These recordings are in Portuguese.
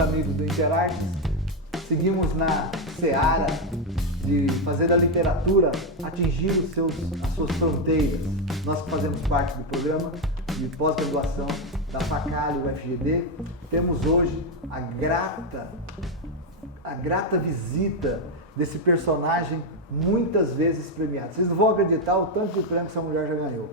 amigos do Interartes, seguimos na seara de fazer da literatura atingir as suas fronteiras. Nós que fazemos parte do programa de pós-graduação da FACAL e UFGD, temos hoje a grata visita desse personagem muitas vezes premiado. Vocês não vão acreditar o tanto de prêmio que essa mulher já ganhou.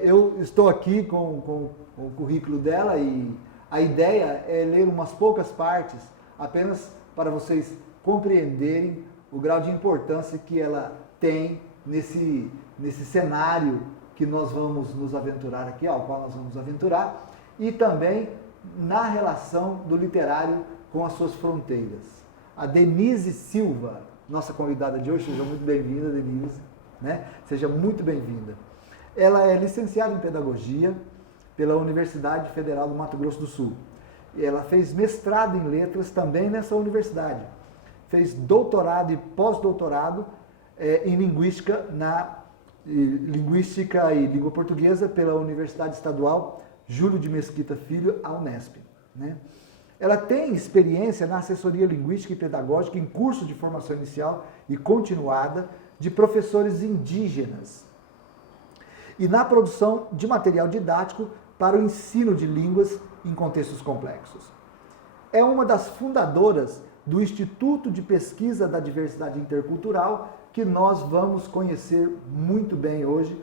Eu estou aqui com o currículo dela e a ideia é ler umas poucas partes, apenas para vocês compreenderem o grau de importância que ela tem nesse cenário que nós vamos nos aventurar aqui, ao qual nós vamos aventurar, e também na relação do literário com as suas fronteiras. A Denise Silva, nossa convidada de hoje, seja muito bem-vinda, Denise, né? Seja muito bem-vinda. Ela é licenciada em Pedagogia pela Universidade Federal do Mato Grosso do Sul. Ela fez mestrado em Letras também nessa universidade. Fez doutorado e pós-doutorado em Linguística e Língua Portuguesa pela Universidade Estadual Júlio de Mesquita Filho, a Unesp, né? Ela tem experiência na assessoria linguística e pedagógica em curso de formação inicial e continuada de professores indígenas e na produção de material didático para o ensino de línguas em contextos complexos. É uma das fundadoras do Instituto de Pesquisa da Diversidade Intercultural, que nós vamos conhecer muito bem hoje,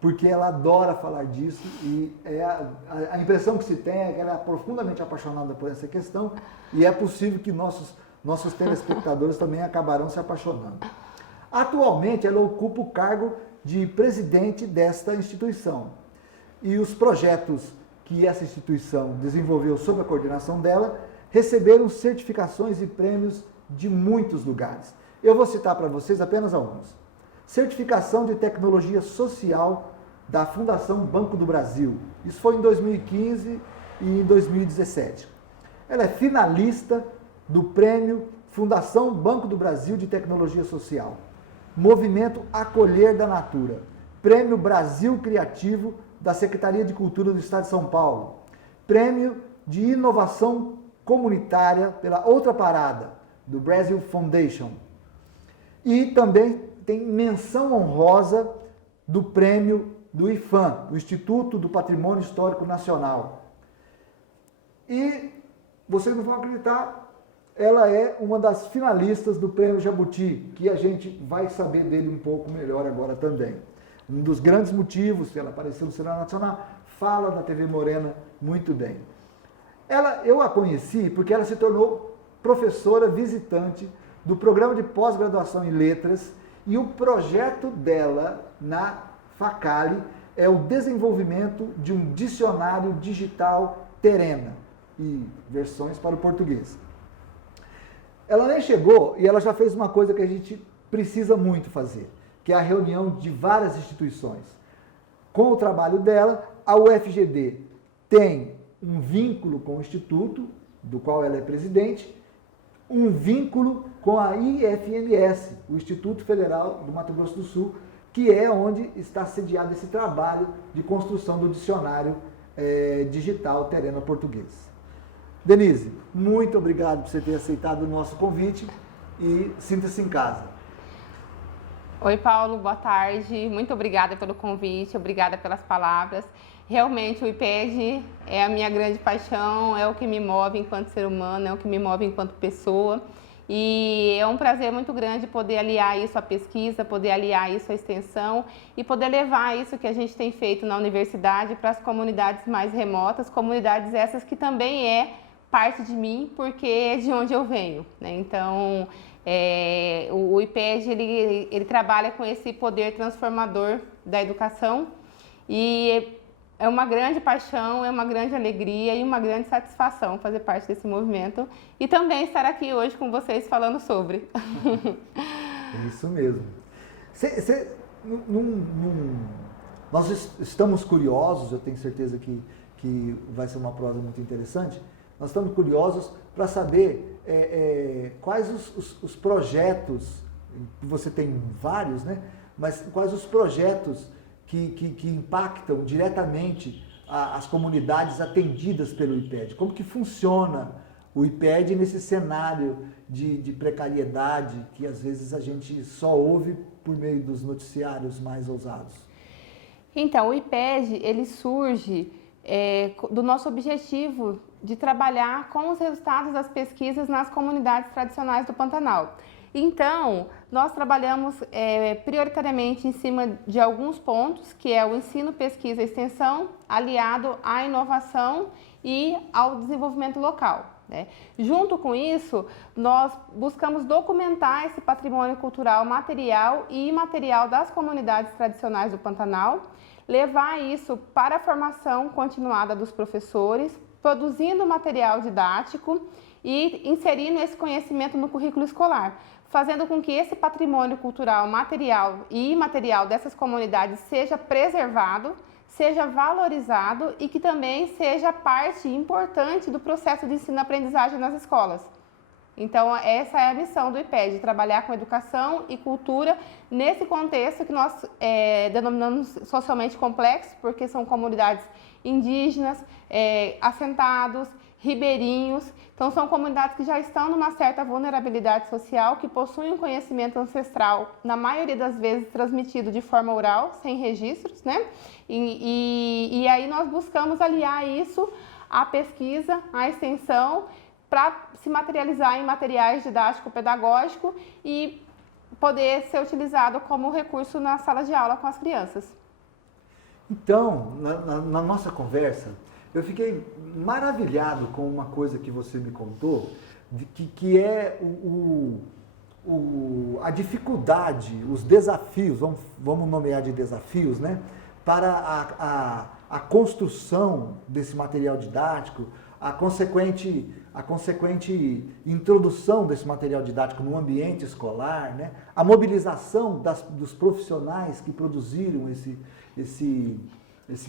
porque ela adora falar disso e a impressão que se tem é que ela é profundamente apaixonada por essa questão e é possível que nossos telespectadores também acabarão se apaixonando. Atualmente, ela ocupa o cargo de presidente desta instituição e os projetos que essa instituição desenvolveu sob a coordenação dela receberam certificações e prêmios de muitos lugares. Eu vou citar para vocês apenas alguns. Certificação de Tecnologia Social da Fundação Banco do Brasil. Isso foi em 2015 e em 2017. Ela é finalista do Prêmio Fundação Banco do Brasil de Tecnologia Social. Movimento Acolher da Natura. Prêmio Brasil Criativo da Secretaria de Cultura do Estado de São Paulo. Prêmio de Inovação Comunitária pela Outra Parada, do Brazil Foundation. E também tem menção honrosa do prêmio do IFAM, do Instituto do Patrimônio Histórico Nacional. E vocês não vão acreditar, ela é uma das finalistas do Prêmio Jabuti, que a gente vai saber dele um pouco melhor agora também. Um dos grandes motivos que ela apareceu no Cenário Nacional, fala da TV Morena muito bem. Eu a conheci porque ela se tornou professora visitante do programa de pós-graduação em letras e o projeto dela na FACAL é o desenvolvimento de um dicionário digital Terena e versões para o português. Ela nem chegou e ela já fez uma coisa que a gente precisa muito fazer, que é a reunião de várias instituições. Com o trabalho dela, a UFGD tem um vínculo com o Instituto, do qual ela é presidente, um vínculo com a IFMS, o Instituto Federal do Mato Grosso do Sul, que é onde está sediado esse trabalho de construção do dicionário digital Terena Português. Denise, muito obrigado por você ter aceitado o nosso convite e sinta-se em casa. Oi, Paulo, boa tarde. Muito obrigada pelo convite, obrigada pelas palavras. Realmente, o IPED é a minha grande paixão, é o que me move enquanto ser humano, é o que me move enquanto pessoa. E é um prazer muito grande poder aliar isso à pesquisa, poder aliar isso à extensão e poder levar isso que a gente tem feito na universidade para as comunidades mais remotas, comunidades essas que também é parte de mim, porque é de onde eu venho, né? Então, o IPED ele trabalha com esse poder transformador da educação e é uma grande paixão, é uma grande alegria e uma grande satisfação fazer parte desse movimento e também estar aqui hoje com vocês falando sobre. É isso mesmo. Nós estamos curiosos, eu tenho certeza que vai ser uma prosa muito interessante, nós estamos curiosos para saber quais os projetos, você tem vários, né? Mas quais os projetos que impactam diretamente as comunidades atendidas pelo IPED? Como que funciona o IPED nesse cenário de precariedade que às vezes a gente só ouve por meio dos noticiários mais ousados? Então, o IPED, ele surge do nosso objetivo de trabalhar com os resultados das pesquisas nas comunidades tradicionais do Pantanal. Então, nós trabalhamos prioritariamente em cima de alguns pontos, que é o ensino, pesquisa e extensão, aliado à inovação e ao desenvolvimento local, né? Junto com isso, nós buscamos documentar esse patrimônio cultural material e imaterial das comunidades tradicionais do Pantanal, levar isso para a formação continuada dos professores, produzindo material didático e inserindo esse conhecimento no currículo escolar, fazendo com que esse patrimônio cultural, material e imaterial dessas comunidades seja preservado, seja valorizado e que também seja parte importante do processo de ensino-aprendizagem nas escolas. Então, essa é a missão do IPED, trabalhar com educação e cultura nesse contexto que nós denominamos socialmente complexo, porque são comunidades indígenas, assentados, ribeirinhos. Então, são comunidades que já estão numa certa vulnerabilidade social, que possuem um conhecimento ancestral, na maioria das vezes transmitido de forma oral, sem registros, né? E aí nós buscamos aliar isso à pesquisa, à extensão, para se materializar em materiais didático-pedagógico e poder ser utilizado como recurso na sala de aula com as crianças. Então, na nossa conversa, eu fiquei maravilhado com uma coisa que você me contou, que é a dificuldade, os desafios, vamos nomear de desafios, né, para a construção desse material didático, a consequente introdução desse material didático no ambiente escolar, né? A mobilização dos profissionais que produziram esse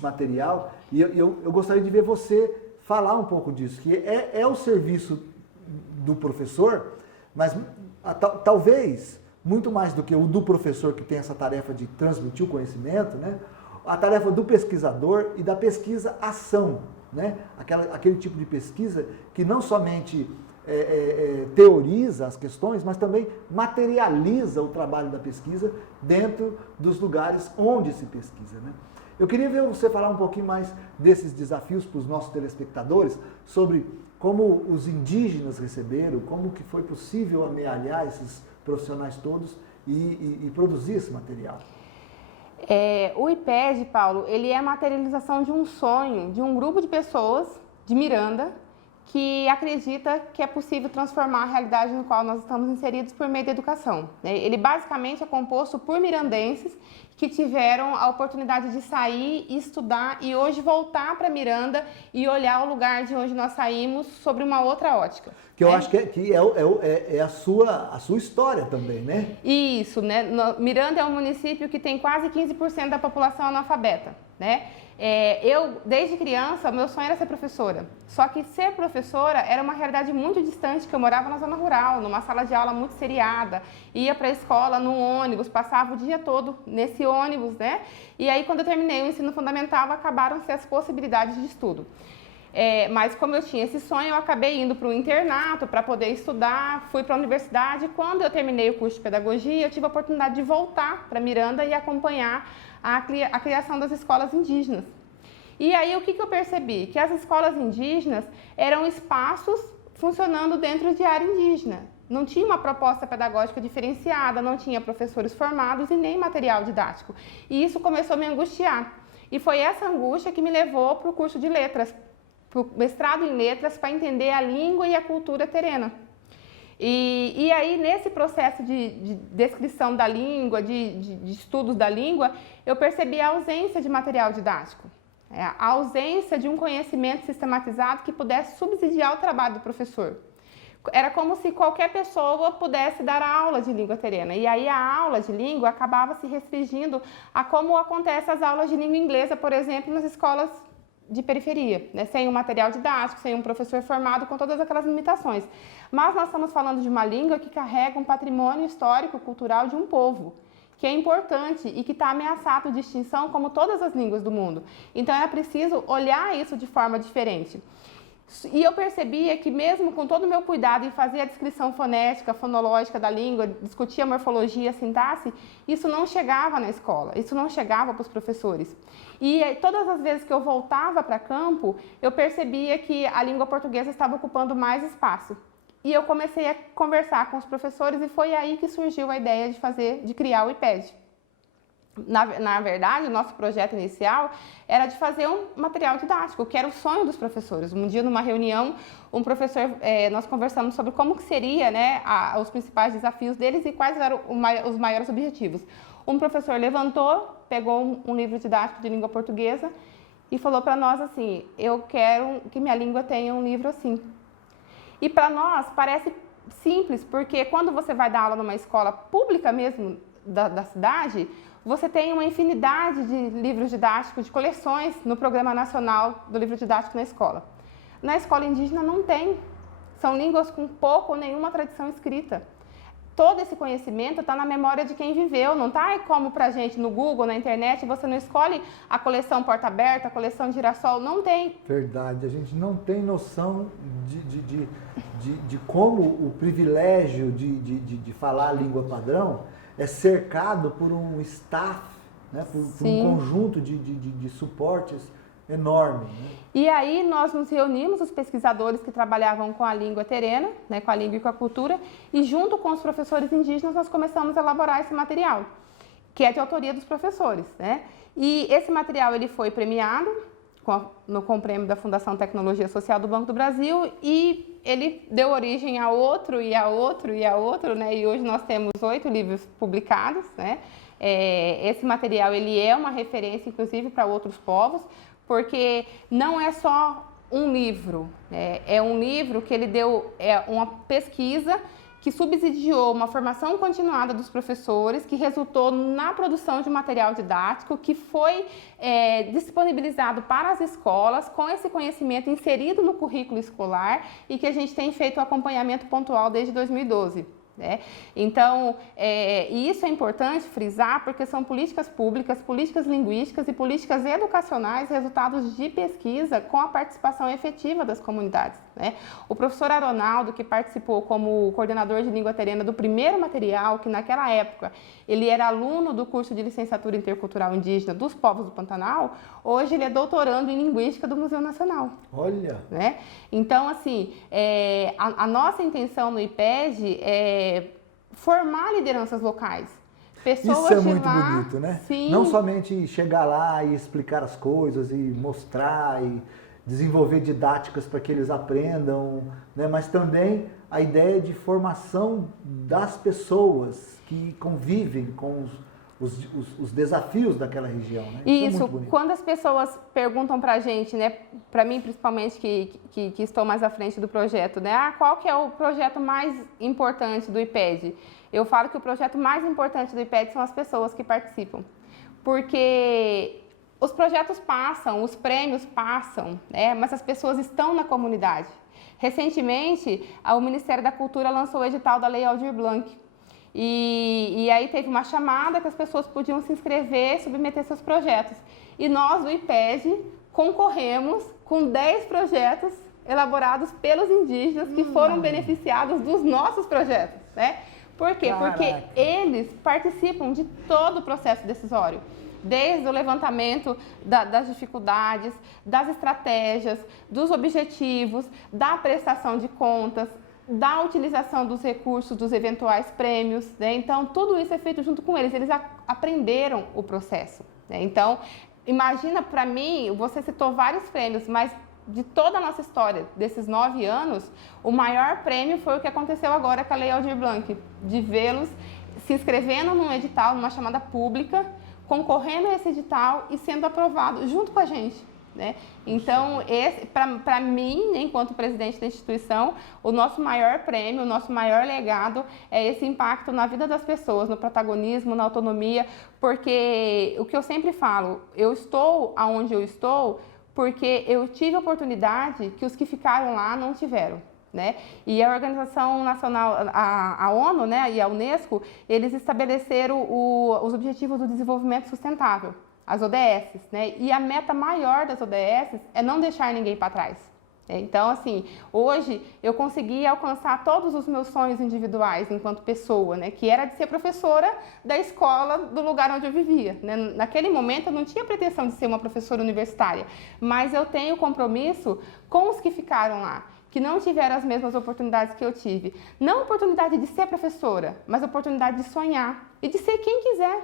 material. E eu gostaria de ver você falar um pouco disso, que é o serviço do professor, mas talvez, muito mais do que o do professor que tem essa tarefa de transmitir o conhecimento, né? A tarefa do pesquisador e da pesquisa-ação, né? Aquele tipo de pesquisa que não somente teoriza as questões, mas também materializa o trabalho da pesquisa dentro dos lugares onde se pesquisa, né? Eu queria ver você falar um pouquinho mais desses desafios para os nossos telespectadores, sobre como os indígenas receberam, como que foi possível amealhar esses profissionais todos e produzir esse material. O IPED, Paulo, ele é a materialização de um sonho de um grupo de pessoas de Miranda que acredita que é possível transformar a realidade no qual nós estamos inseridos por meio da educação. Ele basicamente é composto por mirandenses que tiveram a oportunidade de sair, estudar e hoje voltar para Miranda e olhar o lugar de onde nós saímos sobre uma outra ótica. Que eu acho que é a sua história também, né? Isso, né? Miranda é um município que tem quase 15% da população analfabeta, né? Eu, desde criança, meu sonho era ser professora. Só que ser professora era uma realidade muito distante, que eu morava na zona rural, numa sala de aula muito seriada, ia para a escola no ônibus, passava o dia todo nesse ônibus, né? E aí, quando eu terminei o ensino fundamental, acabaram-se as possibilidades de estudo. Mas como eu tinha esse sonho, eu acabei indo para um internato para poder estudar, fui para a universidade. Quando eu terminei o curso de pedagogia, eu tive a oportunidade de voltar para Miranda e acompanhar a criação das escolas indígenas. E aí o que eu percebi? Que as escolas indígenas eram espaços funcionando dentro de área indígena. Não tinha uma proposta pedagógica diferenciada, não tinha professores formados e nem material didático. E isso começou a me angustiar. E foi essa angústia que me levou para o curso de letras, para o mestrado em letras, para entender a língua e a cultura terena. E aí, nesse processo de descrição da língua, de estudos da língua, eu percebi a ausência de material didático, a ausência de um conhecimento sistematizado que pudesse subsidiar o trabalho do professor. Era como se qualquer pessoa pudesse dar aula de língua terena. E aí a aula de língua acabava se restringindo a como acontecem as aulas de língua inglesa, por exemplo, nas escolas de periferia, né? Sem um material didático, sem um professor formado, com todas aquelas limitações. Mas nós estamos falando de uma língua que carrega um patrimônio histórico, cultural de um povo. que é importante e que está ameaçado de extinção como todas as línguas do mundo. Então era preciso olhar isso de forma diferente. E eu percebia que mesmo com todo o meu cuidado em fazer a descrição fonética, fonológica da língua, discutir a morfologia, a sintaxe, isso não chegava na escola, isso não chegava para os professores. E todas as vezes que eu voltava para campo, eu percebia que a língua portuguesa estava ocupando mais espaço. E eu comecei a conversar com os professores e foi aí que surgiu a ideia de criar o IPED. Na verdade, o nosso projeto inicial era de fazer um material didático, que era o sonho dos professores. Um dia, numa reunião, nós conversamos sobre como que seria, né, os principais desafios deles e quais eram os maiores objetivos. Um professor levantou, pegou um livro didático de língua portuguesa e falou para nós assim: eu quero que minha língua tenha um livro assim. E para nós parece simples, porque quando você vai dar aula numa escola pública mesmo da cidade, você tem uma infinidade de livros didáticos, de coleções no Programa Nacional do Livro Didático na escola. Na escola indígena não tem. São línguas com pouco ou nenhuma tradição escrita. Todo esse conhecimento está na memória de quem viveu, não está como pra gente no Google, na internet, você não escolhe a coleção Porta Aberta, a coleção Girassol, não tem. Verdade, a gente não tem noção de como o privilégio de falar a língua padrão é cercado por um staff, né, por um conjunto de suportes enorme. Né? E aí nós nos reunimos, os pesquisadores que trabalhavam com a língua terena, né, com a língua e com a cultura, e junto com os professores indígenas nós começamos a elaborar esse material, que é de autoria dos professores. Né? E esse material ele foi premiado com o prêmio da Fundação Tecnologia Social do Banco do Brasil e ele deu origem a outro e a outro e a outro, né? E hoje nós temos 8 livros publicados, né? Esse material ele é uma referência, inclusive, para outros povos, porque não é só um livro, né? É um livro que ele deu uma pesquisa que subsidiou uma formação continuada dos professores, que resultou na produção de material didático, que foi disponibilizado para as escolas, com esse conhecimento inserido no currículo escolar e que a gente tem feito acompanhamento pontual desde 2012. Né? Então, e isso é importante frisar porque são políticas públicas, políticas linguísticas e políticas educacionais resultados de pesquisa com a participação efetiva das comunidades. Né? O professor Aronaldo, que participou como coordenador de língua terena do primeiro material, que naquela época ele era aluno do curso de licenciatura intercultural indígena dos povos do Pantanal, hoje ele é doutorando em linguística do Museu Nacional. Olha! Né? Então, assim, a nossa intenção no IPED é formar lideranças locais. Pessoas Isso é de muito lá, bonito, né? Sim. Não somente chegar lá e explicar as coisas e mostrar e desenvolver didáticas para que eles aprendam, né? Mas também a ideia de formação das pessoas que convivem com os desafios daquela região. Né? Isso, é muito bonito. Quando as pessoas perguntam para a gente, né, para mim principalmente que estou mais à frente do projeto, né, qual que é o projeto mais importante do IPED? Eu falo que o projeto mais importante do IPED são as pessoas que participam, porque os projetos passam, os prêmios passam, né, mas as pessoas estão na comunidade. Recentemente, o Ministério da Cultura lançou o edital da Lei Aldir Blanc. E aí teve uma chamada que as pessoas podiam se inscrever, submeter seus projetos. E nós, do IPED, concorremos com 10 projetos elaborados pelos indígenas que foram beneficiados dos nossos projetos. Né? Por quê? Caraca. Porque eles participam de todo o processo decisório. Desde o levantamento das dificuldades, das estratégias, dos objetivos, da prestação de contas, da utilização dos recursos, dos eventuais prêmios, né? Então, tudo isso é feito junto com eles, eles aprenderam o processo, né? Então, imagina para mim, você citou vários prêmios, mas de toda a nossa história, desses 9 anos, o maior prêmio foi o que aconteceu agora com a Lei Aldir Blanc, de vê-los se inscrevendo num edital, numa chamada pública, concorrendo a esse edital e sendo aprovado junto com a gente. Né? Então, para mim, enquanto presidente da instituição, o nosso maior prêmio, o nosso maior legado é esse impacto na vida das pessoas, no protagonismo, na autonomia, porque o que eu sempre falo, eu estou onde eu estou porque eu tive a oportunidade que os que ficaram lá não tiveram. né? E a Organização Nacional, a ONU, né, e a Unesco, eles estabeleceram os Objetivos do Desenvolvimento Sustentável, as ODS, né? E a meta maior das ODS é não deixar ninguém para trás. Então, assim, hoje eu consegui alcançar todos os meus sonhos individuais enquanto pessoa, né? Que era de ser professora da escola do lugar onde eu vivia, né? Naquele momento eu não tinha pretensão de ser uma professora universitária, mas eu tenho compromisso com os que ficaram lá, que não tiveram as mesmas oportunidades que eu tive. Não a oportunidade de ser professora, mas a oportunidade de sonhar e de ser quem quiser.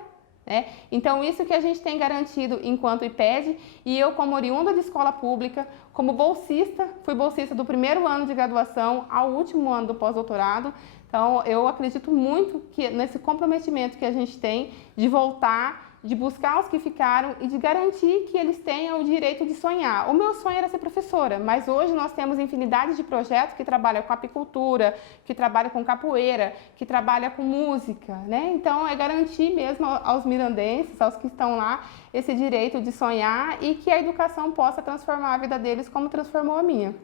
Então, isso que a gente tem garantido enquanto IPED, e eu, como oriunda de escola pública, como bolsista, fui bolsista do primeiro ano de graduação ao último ano do pós-doutorado. Então, eu acredito muito que nesse comprometimento que a gente tem de voltar, de buscar os que ficaram e de garantir que eles tenham o direito de sonhar. O meu sonho era ser professora, mas hoje nós temos infinidade de projetos que trabalham com apicultura, que trabalham com capoeira, que trabalham com música, né? Então, é garantir mesmo aos mirandenses, aos que estão lá, esse direito de sonhar e que a educação possa transformar a vida deles como transformou a minha.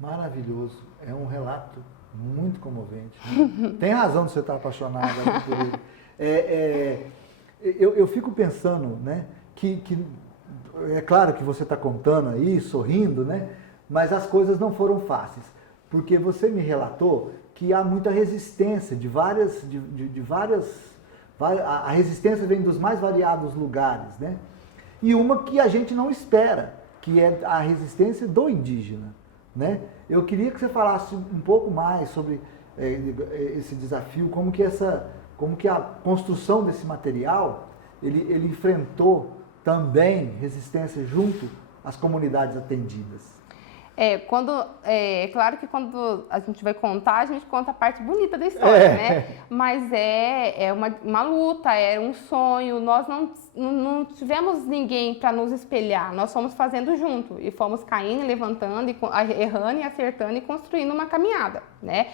Maravilhoso. É um relato muito comovente, né? Tem razão de você estar apaixonada por ele. Eu fico pensando, né, que é claro que você está contando aí, sorrindo, né, mas as coisas não foram fáceis, porque você me relatou que há muita resistência a resistência vem dos mais variados lugares, né, e uma que a gente não espera, que é a resistência do indígena, né. Eu queria que você falasse um pouco mais sobre esse desafio, como que a construção desse material, ele enfrentou também resistência junto às comunidades atendidas. É claro que quando a gente vai contar, a gente conta a parte bonita da história, né? Mas é uma luta, é um sonho, nós não tivemos ninguém para nos espelhar, nós fomos fazendo junto e fomos caindo, levantando, errando e acertando e construindo uma caminhada, né?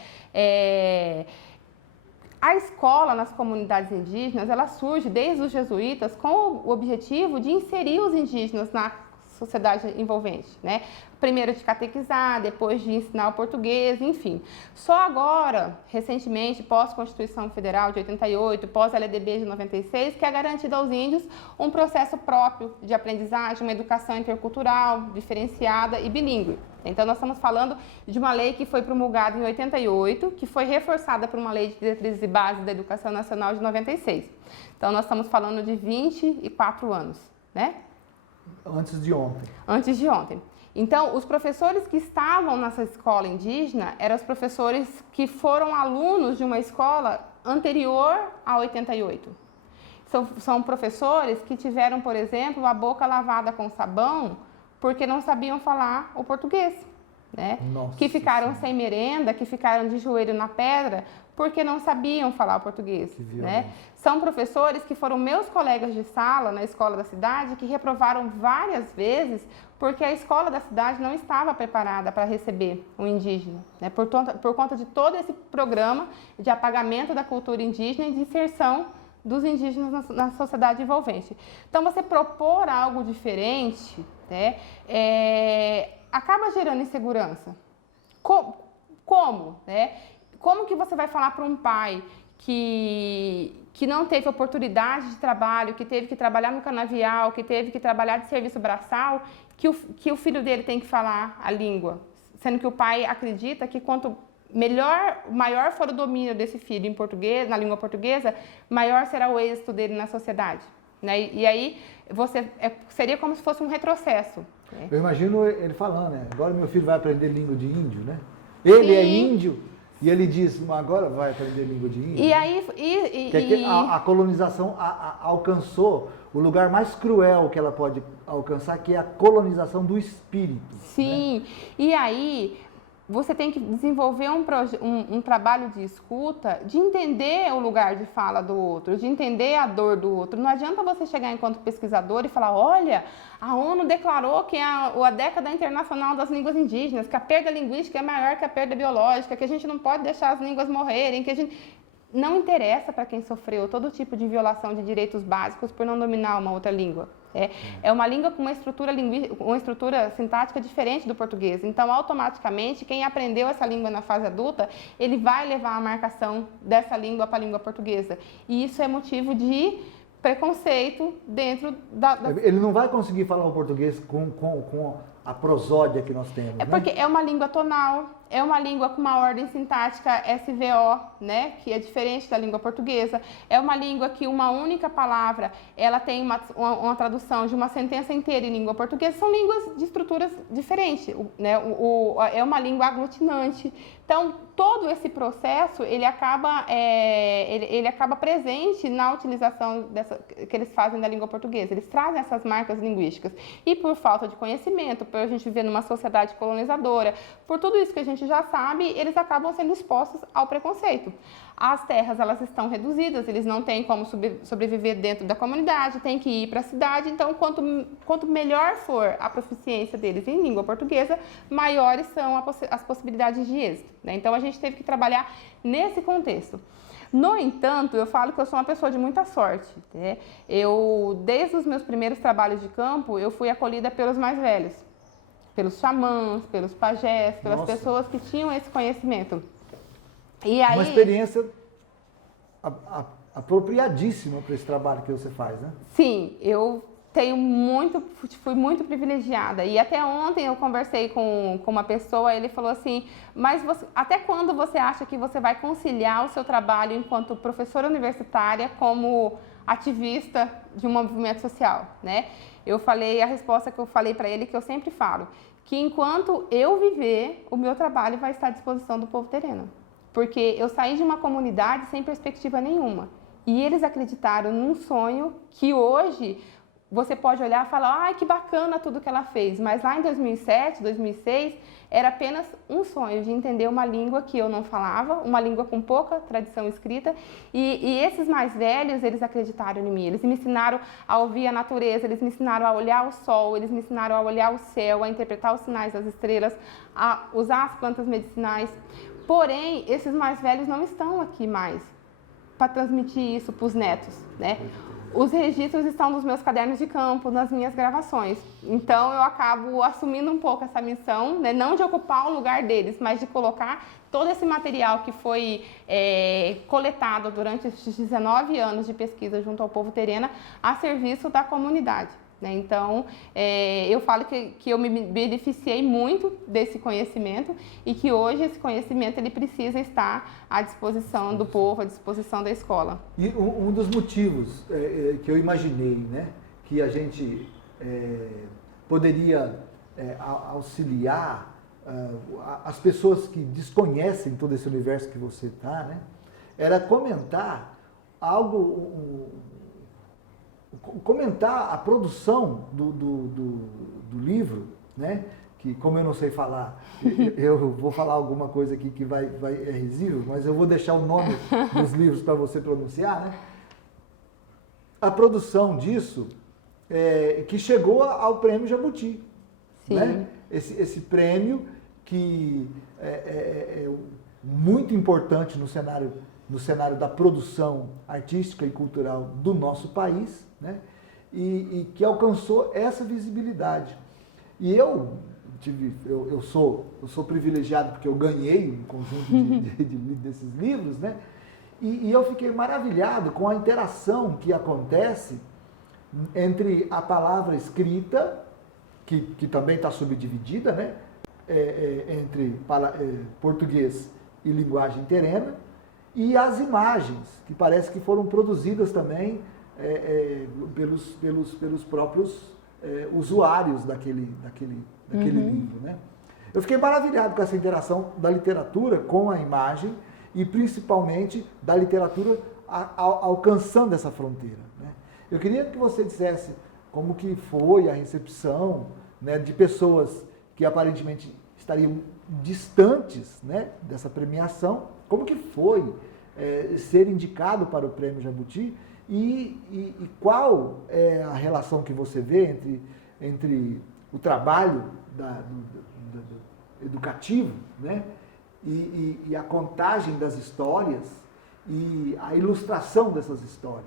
A escola nas comunidades indígenas, ela surge desde os jesuítas com o objetivo de inserir os indígenas na sociedade envolvente, né? Primeiro de catequizar, depois de ensinar o português, enfim. Só agora, recentemente, pós-Constituição Federal de 88, pós-LDB de 96, que é garantido aos índios um processo próprio de aprendizagem, uma educação intercultural, diferenciada e bilíngue. Então, nós estamos falando de uma lei que foi promulgada em 88, que foi reforçada por uma lei de diretrizes e bases da Educação Nacional de 96. Então, nós estamos falando de 24 anos, né? Antes de ontem. Antes de ontem. Então, os professores que estavam nessa escola indígena eram os professores que foram alunos de uma escola anterior a 88. São professores que tiveram, por exemplo, a boca lavada com sabão porque não sabiam falar o português, né? Nossa, que ficaram sim. sem merenda, que ficaram de joelho na pedra porque não sabiam falar o português, né? São professores que foram meus colegas de sala na escola da cidade que reprovaram várias vezes porque a escola da cidade não estava preparada para receber um indígena, né? Por conta de todo esse programa de apagamento da cultura indígena e de inserção dos indígenas na sociedade envolvente. Então, você propor algo diferente, né, acaba gerando insegurança. Como? Né? Como que você vai falar para um pai que não teve oportunidade de trabalho, que teve que trabalhar no canavial, que teve que trabalhar de serviço braçal, que o filho dele tem que falar a língua? Sendo que o pai acredita que quanto maior for o domínio desse filho em português, na língua portuguesa, maior será o êxito dele na sociedade, né? E aí seria como se fosse um retrocesso, né? Eu imagino ele falando, né? Agora meu filho vai aprender língua de índio, né? Ele Sim. É índio e ele diz, agora vai aprender língua de índio. E aí a colonização alcançou o lugar mais cruel que ela pode alcançar, que é a colonização do espírito. Sim. Né? E aí você tem que desenvolver um trabalho de escuta, de entender o lugar de fala do outro, de entender a dor do outro. Não adianta você chegar enquanto pesquisador e falar, olha, a ONU declarou que a década internacional das línguas indígenas, que a perda linguística é maior que a perda biológica, que a gente não pode deixar as línguas morrerem, que a gente... não interessa para quem sofreu todo tipo de violação de direitos básicos por não dominar uma outra língua. É uma língua com uma estrutura sintática diferente do português. Então, automaticamente, quem aprendeu essa língua na fase adulta, ele vai levar a marcação dessa língua para a língua portuguesa. E isso é motivo de preconceito dentro da... Ele não vai conseguir falar o português com a prosódia que nós temos, É porque é uma língua tonal, é uma língua com uma ordem sintática SVO, né, que é diferente da língua portuguesa. É uma língua que uma única palavra, ela tem uma tradução de uma sentença inteira em língua portuguesa. São línguas de estruturas diferentes, né? É uma língua aglutinante. Então, todo esse processo, ele acaba presente na utilização que eles fazem da língua portuguesa. Eles trazem essas marcas linguísticas. E por falta de conhecimento, por a gente viver numa sociedade colonizadora, por tudo isso que a gente já sabe, eles acabam sendo expostos ao preconceito. As terras, elas estão reduzidas, eles não têm como sobreviver dentro da comunidade, têm que ir para a cidade. Então, quanto melhor for a proficiência deles em língua portuguesa, maiores são as possibilidades de êxito, né? Então, a gente teve que trabalhar nesse contexto. No entanto, eu falo que eu sou uma pessoa de muita sorte, né? Desde os meus primeiros trabalhos de campo, eu fui acolhida pelos mais velhos, pelos xamãs, pelos pajés, pelas pessoas que tinham esse conhecimento. E aí, uma experiência apropriadíssima para esse trabalho que você faz, né? Sim, eu fui muito privilegiada. E até ontem eu conversei com uma pessoa, ele falou assim, mas até quando você acha que você vai conciliar o seu trabalho enquanto professora universitária como ativista de um movimento social, né? A resposta que eu falei para ele, que eu sempre falo, que enquanto eu viver, o meu trabalho vai estar à disposição do povo terreno. Porque eu saí de uma comunidade sem perspectiva nenhuma. E eles acreditaram num sonho que hoje você pode olhar e falar, ai, que bacana tudo que ela fez. Mas lá em 2007, 2006, era apenas um sonho de entender uma língua que eu não falava, uma língua com pouca tradição escrita. E esses mais velhos, eles acreditaram em mim. Eles me ensinaram a ouvir a natureza, eles me ensinaram a olhar o sol, eles me ensinaram a olhar o céu, a interpretar os sinais das estrelas, a usar as plantas medicinais. Porém, esses mais velhos não estão aqui mais para transmitir isso para os netos, né? Os registros estão nos meus cadernos de campo, nas minhas gravações. Então, eu acabo assumindo um pouco essa missão, né? Não de ocupar o lugar deles, mas de colocar todo esse material que foi coletado durante esses 19 anos de pesquisa junto ao povo terena a serviço da comunidade. Então, eu falo que eu me beneficiei muito desse conhecimento e que hoje esse conhecimento ele precisa estar à disposição do povo, à disposição da escola. E um dos motivos que eu imaginei, né, que a gente poderia auxiliar as pessoas que desconhecem todo esse universo que você está, né, era comentar comentar a produção do livro, né? Que como eu não sei falar, eu vou falar alguma coisa aqui que é risível, mas eu vou deixar o nome dos livros para você pronunciar, né? A produção disso, que chegou ao Prêmio Jabuti, né? Esse prêmio que é muito importante no cenário da produção artística e cultural do nosso país, né? E que alcançou essa visibilidade. E eu sou privilegiado porque eu ganhei um conjunto desses livros, né? E eu fiquei maravilhado com a interação que acontece entre a palavra escrita, que também está subdividida, né? Entre português e linguagem terena, e as imagens, que parece que foram produzidas também pelos próprios usuários daquele livro, né? Eu fiquei maravilhado com essa interação da literatura com a imagem e principalmente da literatura alcançando essa fronteira, né? Eu queria que você dissesse como que foi a recepção, né, de pessoas que aparentemente estariam distantes, né, dessa premiação, como que foi ser indicado para o Prêmio Jabuti e qual é a relação que você vê entre o trabalho educativo, né, e a contagem das histórias e a ilustração dessas histórias,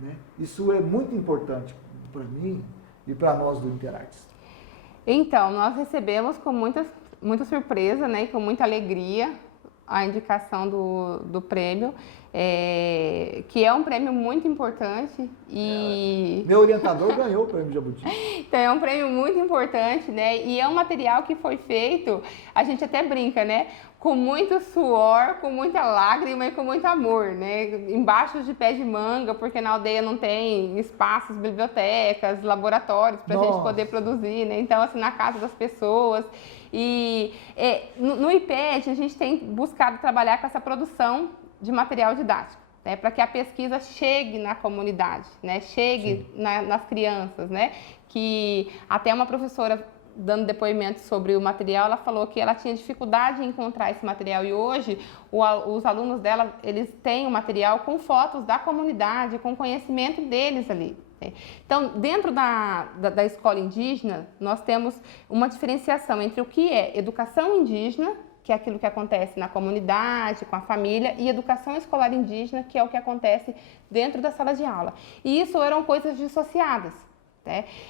né? Isso é muito importante para mim e para nós do Interartes. Então, nós recebemos com muita surpresa, né, e com muita alegria a indicação do prêmio, que é um prêmio muito importante e... Meu orientador ganhou o prêmio Jabuti. Então, é um prêmio muito importante, né, e é um material que foi feito, a gente até brinca, né, com muito suor, com muita lágrima e com muito amor, né, embaixo de pé de manga, porque na aldeia não tem espaços, bibliotecas, laboratórios para a gente poder produzir, né, então, assim, na casa das pessoas. E no IPED a gente tem buscado trabalhar com essa produção de material didático, né, para que a pesquisa chegue na comunidade, né, chegue nas crianças, né, que até uma professora dando depoimento sobre o material, ela falou que ela tinha dificuldade em encontrar esse material e hoje os alunos dela, eles têm o material com fotos da comunidade, com conhecimento deles ali. Então, dentro da escola indígena, nós temos uma diferenciação entre o que é educação indígena, que é aquilo que acontece na comunidade, com a família, e educação escolar indígena, que é o que acontece dentro da sala de aula. E isso eram coisas dissociadas.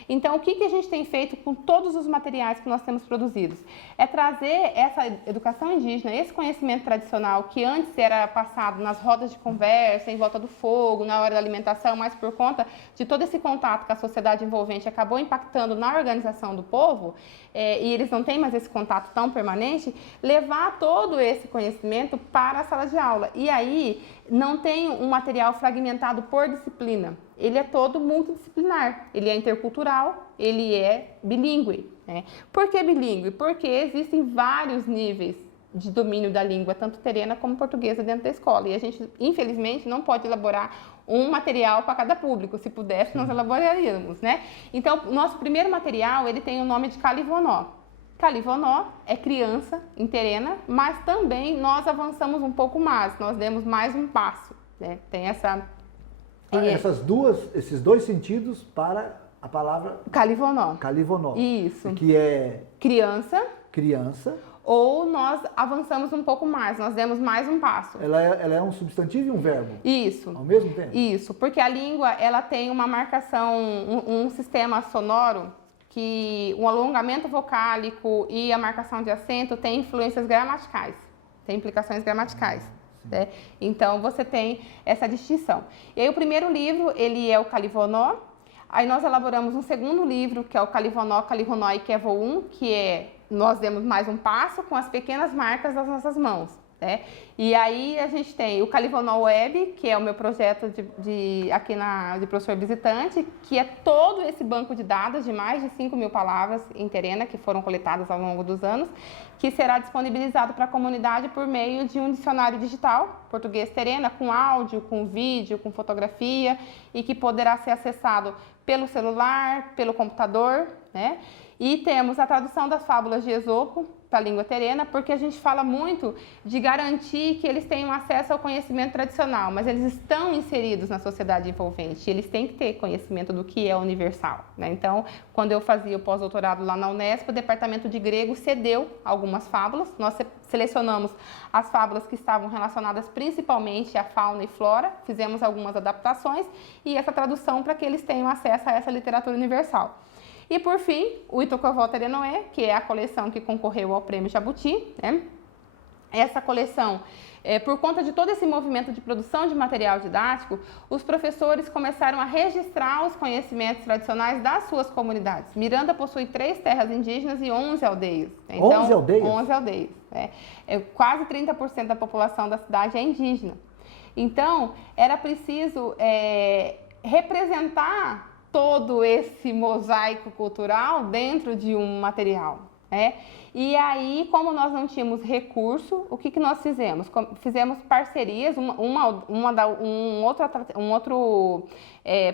Então, o que a gente tem feito com todos os materiais que nós temos produzidos? É trazer essa educação indígena, esse conhecimento tradicional que antes era passado nas rodas de conversa, em volta do fogo, na hora da alimentação, mas por conta de todo esse contato que a sociedade envolvente acabou impactando na organização do povo, e eles não têm mais esse contato tão permanente, levar todo esse conhecimento para a sala de aula. E aí, não tem um material fragmentado por disciplina. Ele é todo multidisciplinar, ele é intercultural, ele é bilíngue. Né? Por que bilíngue? Porque existem vários níveis de domínio da língua, tanto terena como portuguesa, dentro da escola. E a gente, infelizmente, não pode elaborar um material para cada público. Se pudesse, nós elaboraríamos. Né? Então, nosso primeiro material, ele tem o nome de Calivonó. Calivonó é criança em terena, mas também nós avançamos um pouco mais, nós demos mais um passo. Né? Tem essa... Esses dois sentidos para a palavra Calivonó. Calivonó. Isso. Que é criança. Ou nós avançamos um pouco mais, nós demos mais um passo. Ela é um substantivo e um verbo? Isso. Ao mesmo tempo? Isso, porque a língua ela tem uma marcação, um sistema sonoro que o alongamento vocálico e a marcação de acento tem influências gramaticais, tem implicações gramaticais. Né? Então, você tem essa distinção. E aí, o primeiro livro, ele é o Calivonó. Aí, nós elaboramos um segundo livro, que é o Calivonó, Calivonó e Kevoum, que é, nós demos mais um passo com as pequenas marcas das nossas mãos. Né? E aí, a gente tem o Calivonó Web, que é o meu projeto de professor visitante, que é todo esse banco de dados de mais de 5.000 palavras em terena, que foram coletadas ao longo dos anos, que será disponibilizado para a comunidade por meio de um dicionário digital, português terena, com áudio, com vídeo, com fotografia, e que poderá ser acessado pelo celular, pelo computador, né? E temos a tradução das fábulas de Esopo para a língua terena, porque a gente fala muito de garantir que eles tenham acesso ao conhecimento tradicional, mas eles estão inseridos na sociedade envolvente, eles têm que ter conhecimento do que é universal. Né? Então, quando eu fazia o pós-doutorado lá na Unesp, o departamento de grego cedeu algumas fábulas, nós selecionamos as fábulas que estavam relacionadas principalmente à fauna e flora, fizemos algumas adaptações e essa tradução para que eles tenham acesso a essa literatura universal. E, por fim, o Itocovó Terenoé, que é a coleção que concorreu ao Prêmio Jabuti. Né? Essa coleção, por conta de todo esse movimento de produção de material didático, os professores começaram a registrar os conhecimentos tradicionais das suas comunidades. Miranda possui 3 terras indígenas e 11 aldeias. Então, 11 aldeias? 11 aldeias. Quase 30% da população da cidade é indígena. Então, era preciso representar todo esse mosaico cultural dentro de um material. Né? E aí, como nós não tínhamos recurso, o que nós fizemos? Fizemos parcerias, um outro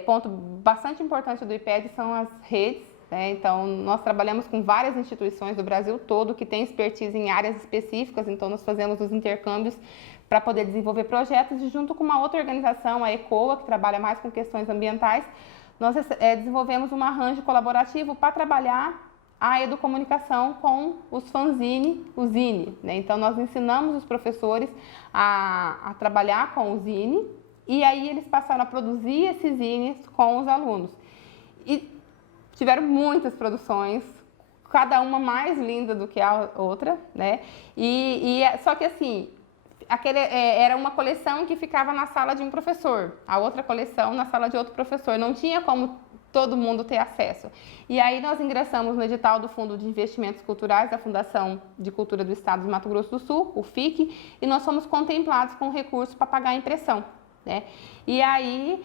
ponto bastante importante do IPED são as redes. Né? Então, nós trabalhamos com várias instituições do Brasil todo que têm expertise em áreas específicas, então nós fazemos os intercâmbios para poder desenvolver projetos e junto com uma outra organização, a ECOA, que trabalha mais com questões ambientais, nós desenvolvemos um arranjo colaborativo para trabalhar a educomunicação com os fanzine, o zine, né? Então, nós ensinamos os professores a trabalhar com o zine e aí eles passaram a produzir esses zines com os alunos. E tiveram muitas produções, cada uma mais linda do que a outra, né? Só que assim, era uma coleção que ficava na sala de um professor, a outra coleção na sala de outro professor, não tinha como todo mundo ter acesso. E aí nós ingressamos no edital do Fundo de Investimentos Culturais da Fundação de Cultura do Estado de Mato Grosso do Sul, o FIC, e nós fomos contemplados com recursos para pagar a impressão, né? E aí,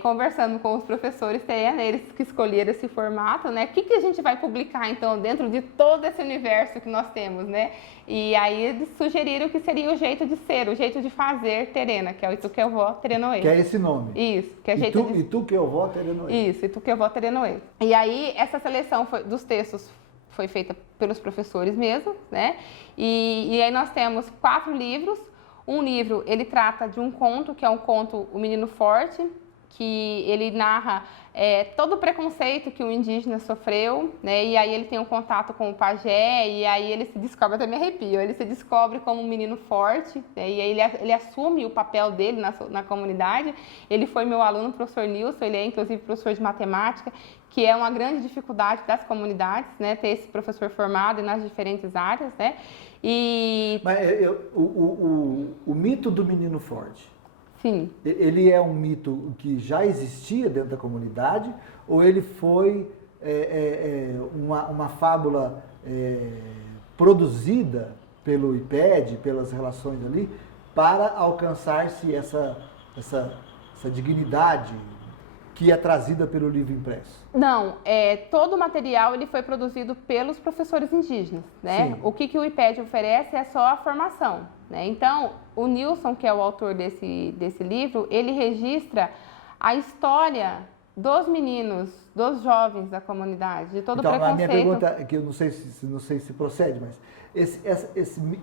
conversando com os professores, eles que escolheram esse formato, né? O que a gente vai publicar, então, dentro de todo esse universo que nós temos, né? E aí eles sugeriram que seria o jeito de ser, o jeito de fazer Terena, que é o Itu que eu vou Terenoê. Que é esse nome. Isso, que é Itu que eu vou Terenoê. Isso, Itu que eu vou Terenoê. E aí, essa seleção dos textos foi feita pelos professores mesmo, né? E aí nós temos 4 livros. Um livro, ele trata de um conto, que é um conto O Menino Forte, que ele narra todo o preconceito que o indígena sofreu, né? E aí ele tem um contato com o pajé, e aí ele se descobre, até me arrepio, ele se descobre como um menino forte, né? E aí ele assume o papel dele na comunidade. Ele foi meu aluno, o professor Nilson, ele é inclusive professor de matemática, que é uma grande dificuldade das comunidades, né? Ter esse professor formado nas diferentes áreas, né? Mas o mito do menino forte, sim, ele é um mito que já existia dentro da comunidade ou ele foi uma fábula produzida pelo IPED, pelas relações ali, para alcançar-se essa dignidade que é trazida pelo livro impresso? Não, todo o material ele foi produzido pelos professores indígenas, né? Sim. O que o IPED oferece é só a formação, né? Então, o Nilson, que é o autor desse livro, ele registra a história dos meninos, dos jovens da comunidade, de todo o preconceito. A minha pergunta, que eu não sei se procede, mas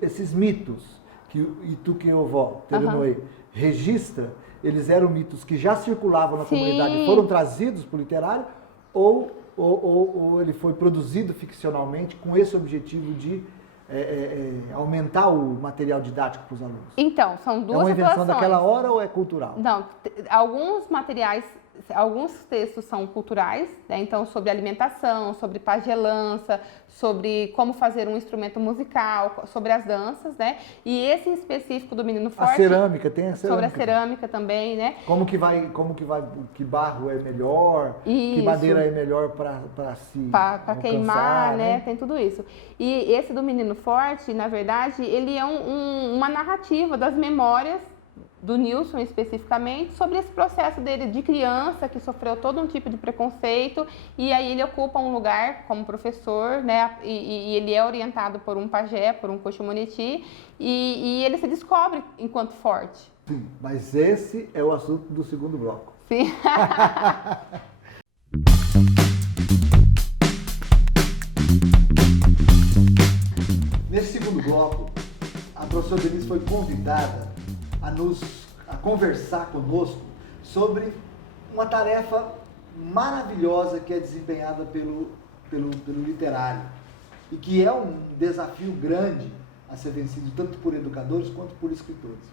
esses mitos que o Itu que eu vou Terenoê registra, eles eram mitos que já circulavam na comunidade e foram trazidos para o literário, ou ele foi produzido ficcionalmente com esse objetivo de aumentar o material didático para os alunos? Então, são duas situações. É uma invenção daquela hora ou é cultural? Não, alguns materiais, alguns textos são culturais, né? Então, sobre alimentação, sobre pagelança, sobre como fazer um instrumento musical, sobre as danças, né? E esse em específico do Menino Forte... A cerâmica, tem a cerâmica. Sobre a cerâmica também, né? Que barro é melhor, isso, que madeira é melhor para se para queimar, né? Tem tudo isso. E esse do Menino Forte, na verdade, ele é uma narrativa das memórias do Nilson especificamente, sobre esse processo dele de criança que sofreu todo um tipo de preconceito, e aí ele ocupa um lugar como professor, né? E ele é orientado por um pajé, por um coxumoniti, e ele se descobre enquanto forte. Sim, mas esse é o assunto do segundo bloco. Sim. Nesse segundo bloco, a professora Denise foi convidada a conversar conosco sobre uma tarefa maravilhosa que é desempenhada pelo literário e que é um desafio grande a ser vencido tanto por educadores quanto por escritores,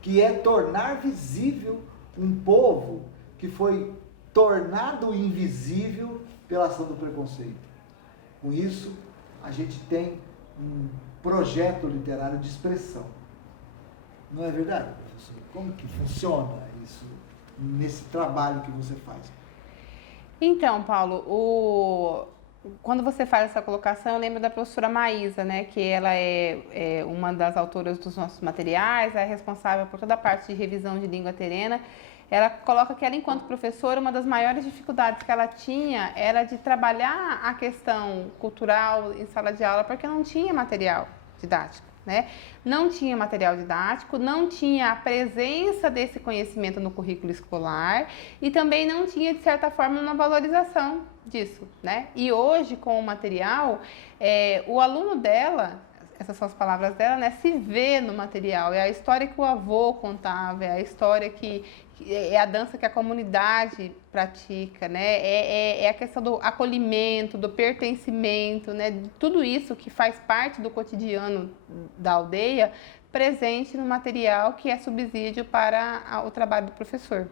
que é tornar visível um povo que foi tornado invisível pela ação do preconceito. Com isso, a gente tem um projeto literário de expressão. Não é verdade, professor? Como que funciona isso nesse trabalho que você faz? Então, Paulo, quando você faz essa colocação, eu lembro da professora Maísa, né? Que ela é uma das autoras dos nossos materiais, é responsável por toda a parte de revisão de língua terena. Ela coloca que ela, enquanto professora, uma das maiores dificuldades que ela tinha era de trabalhar a questão cultural em sala de aula, porque não tinha material didático, né? Não tinha material didático, não tinha a presença desse conhecimento no currículo escolar e também não tinha, de certa forma, uma valorização disso, né? E hoje, com o material, o aluno dela, essas são as palavras dela, né, se vê no material. É a história que o avô contava, é a história que é a dança que a comunidade pratica, né? É a questão do acolhimento, do pertencimento, né? De tudo isso que faz parte do cotidiano da aldeia, presente no material que é subsídio para o trabalho do professor.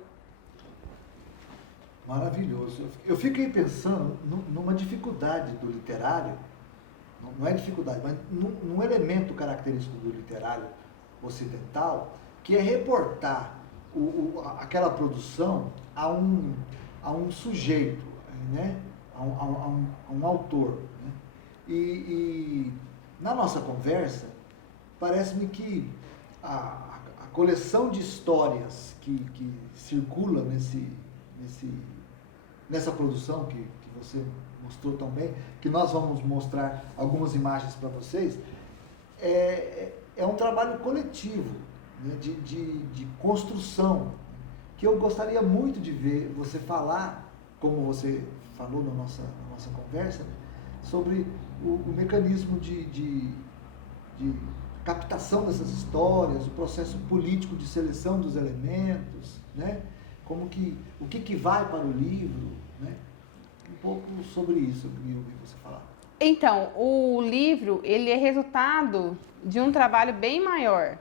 Maravilhoso. Eu fiquei pensando numa dificuldade do literário, não é dificuldade, mas num elemento característico do literário ocidental, que é reportar aquela produção a um sujeito, né? a um autor. Né? E na nossa conversa, parece-me que a coleção de histórias que circula nessa produção que você mostrou tão bem, que nós vamos mostrar algumas imagens para vocês, é um trabalho coletivo, né, de construção, que eu gostaria muito de ver você falar, como você falou na nossa conversa, né, sobre o mecanismo de captação dessas histórias, o processo político de seleção dos elementos, né, o que vai para o livro, né, um pouco sobre isso eu queria ouvir você falar. Então, o livro, ele é resultado de um trabalho bem maior,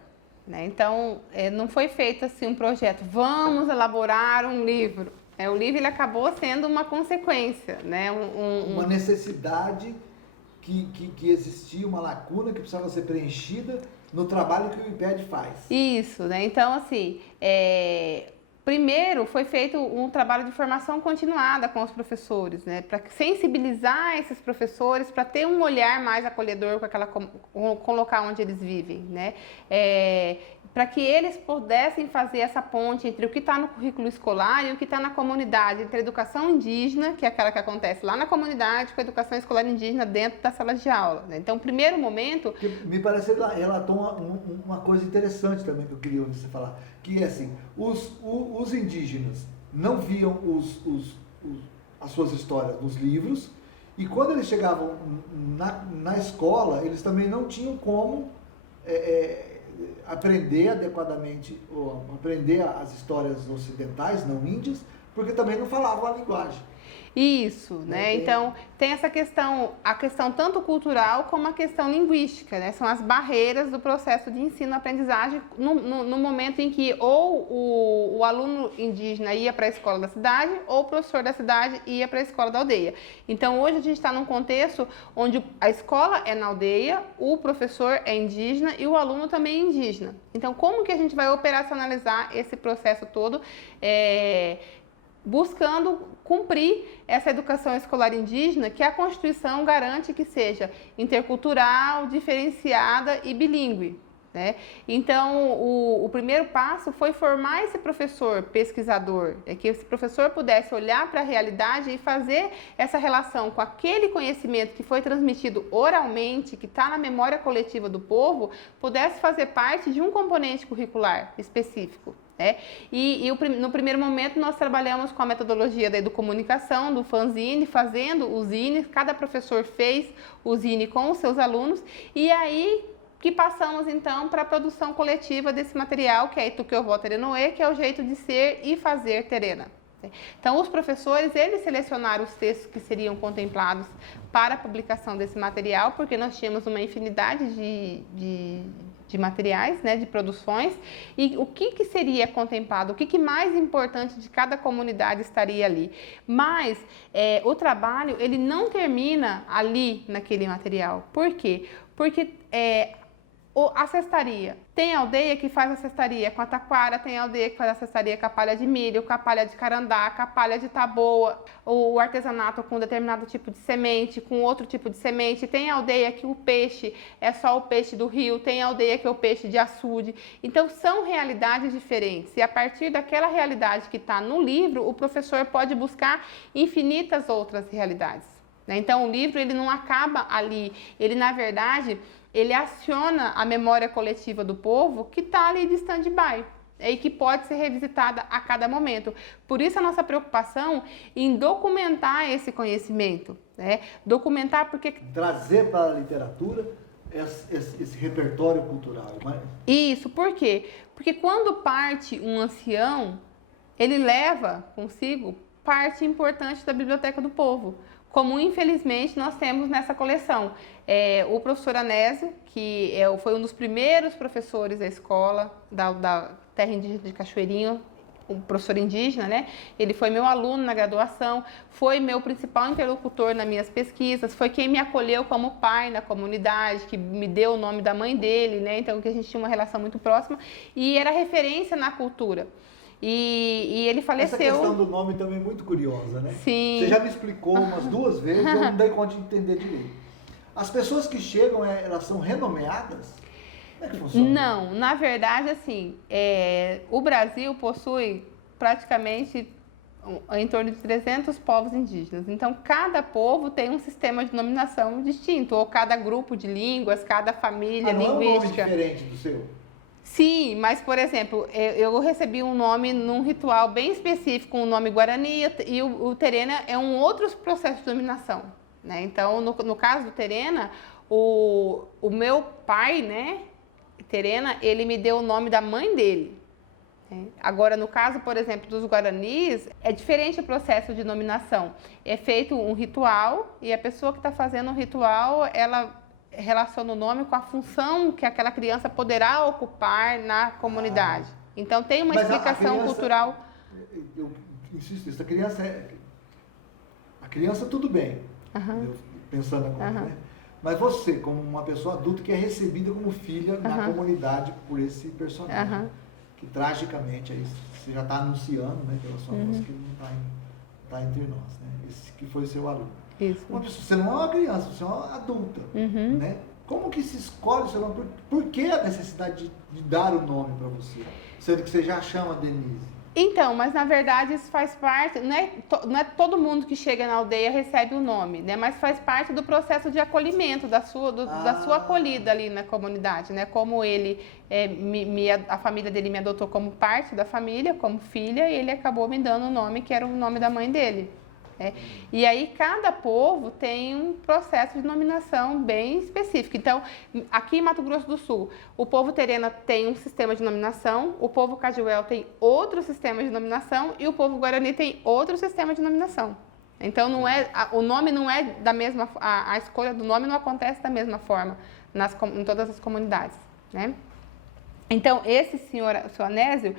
né? Então, não foi feito assim um projeto, vamos elaborar um livro. O livro ele acabou sendo uma consequência, né? Uma necessidade que existia, uma lacuna que precisava ser preenchida no trabalho que o IPED faz. Isso, né? Então, assim, primeiro foi feito um trabalho de formação continuada com os professores, né? Para sensibilizar esses professores, para ter um olhar mais acolhedor com o local onde eles vivem, né? Para que eles pudessem fazer essa ponte entre o que está no currículo escolar e o que está na comunidade, entre a educação indígena, que é aquela que acontece lá na comunidade, com a educação escolar indígena dentro da sala de aula, né? Então, o primeiro momento... Me parece que ela relatou uma coisa interessante também que eu queria ouvir você falar, que é assim, os indígenas não viam as suas histórias nos livros, e quando eles chegavam na escola, eles também não tinham como aprender adequadamente, ou aprender as histórias ocidentais, não índias, porque também não falavam a linguagem. Isso, né? Então, tem essa questão, a questão tanto cultural como a questão linguística, né? São as barreiras do processo de ensino-aprendizagem no momento em que ou o aluno indígena ia para a escola da cidade ou o professor da cidade ia para a escola da aldeia. Então, hoje a gente está num contexto onde a escola é na aldeia, o professor é indígena e o aluno também é indígena. Então, como que a gente vai operacionalizar esse processo todo? Buscando cumprir essa educação escolar indígena que a Constituição garante que seja intercultural, diferenciada e bilíngue, né? Então, o primeiro passo foi formar esse professor pesquisador, que esse professor pudesse olhar para a realidade e fazer essa relação com aquele conhecimento que foi transmitido oralmente, que está na memória coletiva do povo, pudesse fazer parte de um componente curricular específico. No primeiro momento nós trabalhamos com a metodologia da educomunicação, do fanzine, fazendo o zine, cada professor fez o zine com os seus alunos, e aí que passamos então para a produção coletiva desse material, que é Ituqueovó Terenoê, que é o jeito de ser e fazer terena. Então, os professores, eles selecionaram os textos que seriam contemplados para a publicação desse material, porque nós tínhamos uma infinidade de materiais, né, de produções, e o que seria contemplado, o que mais importante de cada comunidade estaria ali. Mas o trabalho, ele não termina ali naquele material. Por quê? Porque a cestaria. Tem aldeia que faz a cestaria com a taquara, tem aldeia que faz a cestaria com a palha de milho, com a palha de carandá, com a palha de taboa, o artesanato com determinado tipo de semente, com outro tipo de semente. Tem aldeia que o peixe é só o peixe do rio, tem aldeia que é o peixe de açude. Então, são realidades diferentes. E a partir daquela realidade que está no livro, o professor pode buscar infinitas outras realidades. Então, o livro ele não acaba ali. Ele, na verdade, ele aciona a memória coletiva do povo que está ali de stand-by e que pode ser revisitada a cada momento. Por isso a nossa preocupação em documentar esse conhecimento, né? Documentar porque... Trazer para a literatura esse repertório cultural. Isso, por quê? Porque quando parte um ancião, ele leva consigo parte importante da Biblioteca do Povo, como infelizmente nós temos nessa coleção. O professor Anésio, que foi um dos primeiros professores da escola da Terra Indígena de Cachoeirinho, um professor indígena, né? Ele foi meu aluno na graduação, foi meu principal interlocutor nas minhas pesquisas, foi quem me acolheu como pai na comunidade, que me deu o nome da mãe dele, né? Então, que a gente tinha uma relação muito próxima e era referência na cultura. E ele faleceu. Essa questão do nome também é muito curiosa, né? Sim. Você já me explicou umas 2 vezes, eu não dei conta de entender direito. As pessoas que chegam, elas são renomeadas? Como é que funciona? Não, na verdade, assim, o Brasil possui praticamente em torno de 300 povos indígenas. Então, cada povo tem um sistema de denominação distinto, ou cada grupo de línguas, cada família não linguística. É um nome diferente do seu? Sim, mas, por exemplo, eu recebi um nome num ritual bem específico, um nome Guarani, e o Terena é um outro processo de denominação, né? Então, no caso do Terena, o meu pai, né, Terena, ele me deu o nome da mãe dele. Agora, no caso, por exemplo, dos Guaranis, é diferente o processo de nominação. É feito um ritual e a pessoa que está fazendo o ritual, ela relaciona o nome com a função que aquela criança poderá ocupar na comunidade. Então, tem uma explicação cultural. Eu insisto nisso, a criança tudo bem, pensando agora, né? Mas você, como uma pessoa adulta que é recebida como filha na comunidade por esse personagem, que tragicamente aí você já está anunciando, né, pela sua voz, que ele não está entre nós, né? Esse que foi seu aluno. Isso. Uma pessoa, você não é uma criança, você é uma adulta, né? Como que se escolhe o seu nome? Por que a necessidade de dar o nome para você, sendo que você já chama Denise? Então, mas na verdade isso faz parte, não é todo mundo que chega na aldeia recebe o nome, né? Mas faz parte do processo de acolhimento, da sua acolhida ali na comunidade, né? Como ele, a família dele me adotou como parte da família, como filha, e ele acabou me dando o nome que era o nome da mãe dele. E aí cada povo tem um processo de nominação bem específico. Então, aqui em Mato Grosso do Sul, o povo Terena tem um sistema de nominação, o povo Cajuel tem outro sistema de nominação e o povo Guarani tem outro sistema de nominação. Então, o nome não é da mesma, a escolha do nome não acontece da mesma forma em todas as comunidades, né? Então, esse senhor Anésio,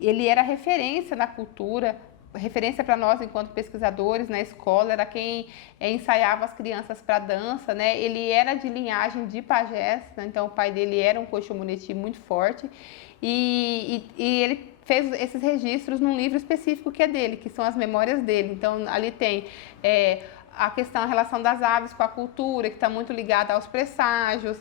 ele era referência na cultura, referência para nós enquanto pesquisadores na escola, era quem ensaiava as crianças para dança, né? Ele era de linhagem de pajés, né? Então o pai dele era um coxomuneti muito forte e ele fez esses registros num livro específico que é dele, que são as memórias dele. Então ali tem a questão, a relação das aves com a cultura, que está muito ligada aos presságios,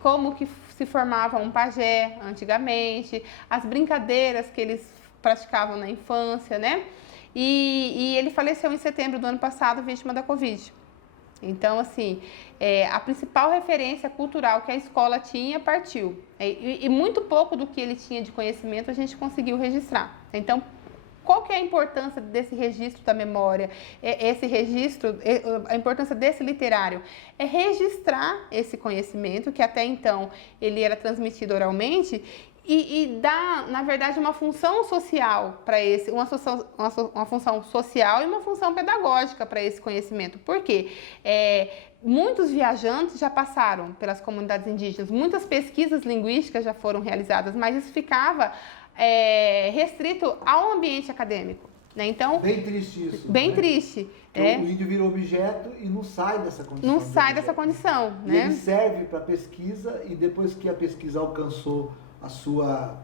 como que se formava um pajé antigamente, as brincadeiras que eles praticavam na infância, né? E ele faleceu em setembro do ano passado, vítima da Covid. Então, assim, a principal referência cultural que a escola tinha partiu. E muito pouco do que ele tinha de conhecimento a gente conseguiu registrar. Então, qual que é a importância desse registro da memória? Esse registro, a importância desse literário é registrar esse conhecimento, que até então ele era transmitido oralmente, e dar, na verdade, uma função social para esse, uma função social e uma função pedagógica para esse conhecimento. Por quê? Muitos viajantes já passaram pelas comunidades indígenas, muitas pesquisas linguísticas já foram realizadas, mas isso ficava restrito ao ambiente acadêmico, né? Então, bem triste isso. Bem, né? Triste. O índio virou objeto e não sai dessa condição. Não sai dessa condição, e né? ele serve para pesquisa e depois que a pesquisa alcançou a sua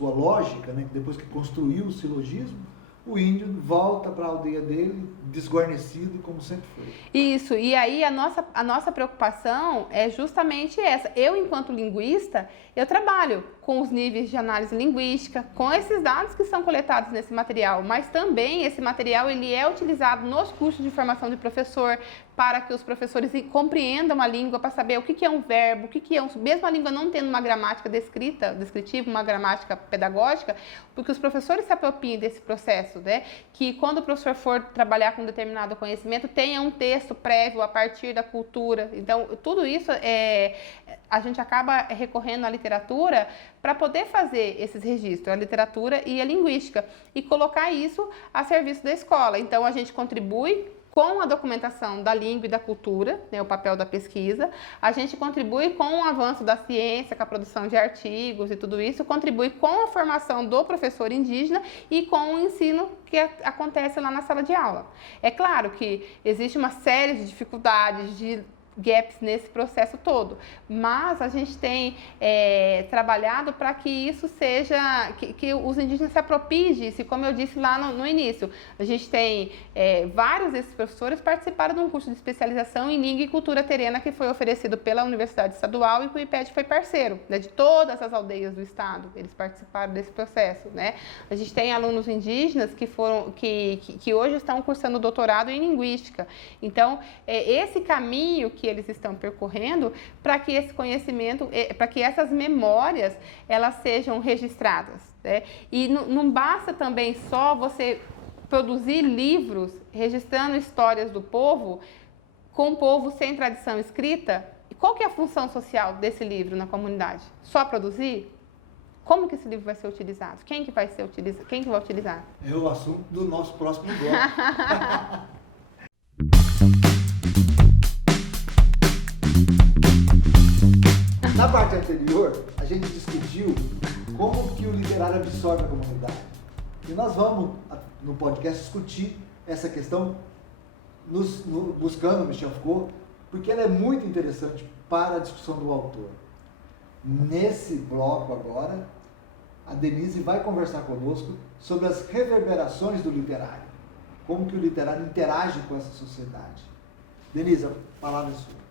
lógica, né? Depois que construiu o silogismo, o índio volta para a aldeia dele, desguarnecido, como sempre foi. Isso, e aí a nossa preocupação é justamente essa. Eu, enquanto linguista, eu trabalho com os níveis de análise linguística, com esses dados que são coletados nesse material, mas também esse material ele é utilizado nos cursos de formação de professor, para que os professores compreendam a língua, para saber o que é um verbo, o que é mesmo a língua não tendo uma gramática descritiva, uma gramática pedagógica, porque os professores se apropriem desse processo. processo, né? Que quando o professor for trabalhar com determinado conhecimento, tenha um texto prévio a partir da cultura. Então, tudo isso a gente acaba recorrendo à literatura para poder fazer esses registros, a literatura e a linguística, e colocar isso a serviço da escola. Então, a gente contribui com a documentação da língua e da cultura, né, o papel da pesquisa, a gente contribui com o avanço da ciência, com a produção de artigos e tudo isso, contribui com a formação do professor indígena e com o ensino que acontece lá na sala de aula. É claro que existe uma série de dificuldades, de gaps nesse processo todo, mas a gente tem trabalhado para que isso seja, que os indígenas se apropriem disso, e como eu disse lá no início, a gente tem vários desses professores participaram de um curso de especialização em língua e cultura terena que foi oferecido pela Universidade Estadual e que o IPED foi parceiro, né, de todas as aldeias do estado, eles participaram desse processo, né? A gente tem alunos indígenas que hoje estão cursando doutorado em linguística, então esse caminho que eles estão percorrendo para que esse conhecimento, para que essas memórias, elas sejam registradas, né? E não basta também só você produzir livros registrando histórias do povo, com o povo sem tradição escrita. E qual que é a função social desse livro na comunidade? Só produzir? Como que esse livro vai ser utilizado? Quem que vai utilizar? É o assunto do nosso próximo bloco. Na parte anterior, a gente discutiu como que o literário absorve a comunidade. E nós vamos, no podcast, discutir essa questão buscando Michel Foucault, porque ela é muito interessante para a discussão do autor. Nesse bloco agora, a Denise vai conversar conosco sobre as reverberações do literário. Como que o literário interage com essa sociedade. Denise, a palavra é sua.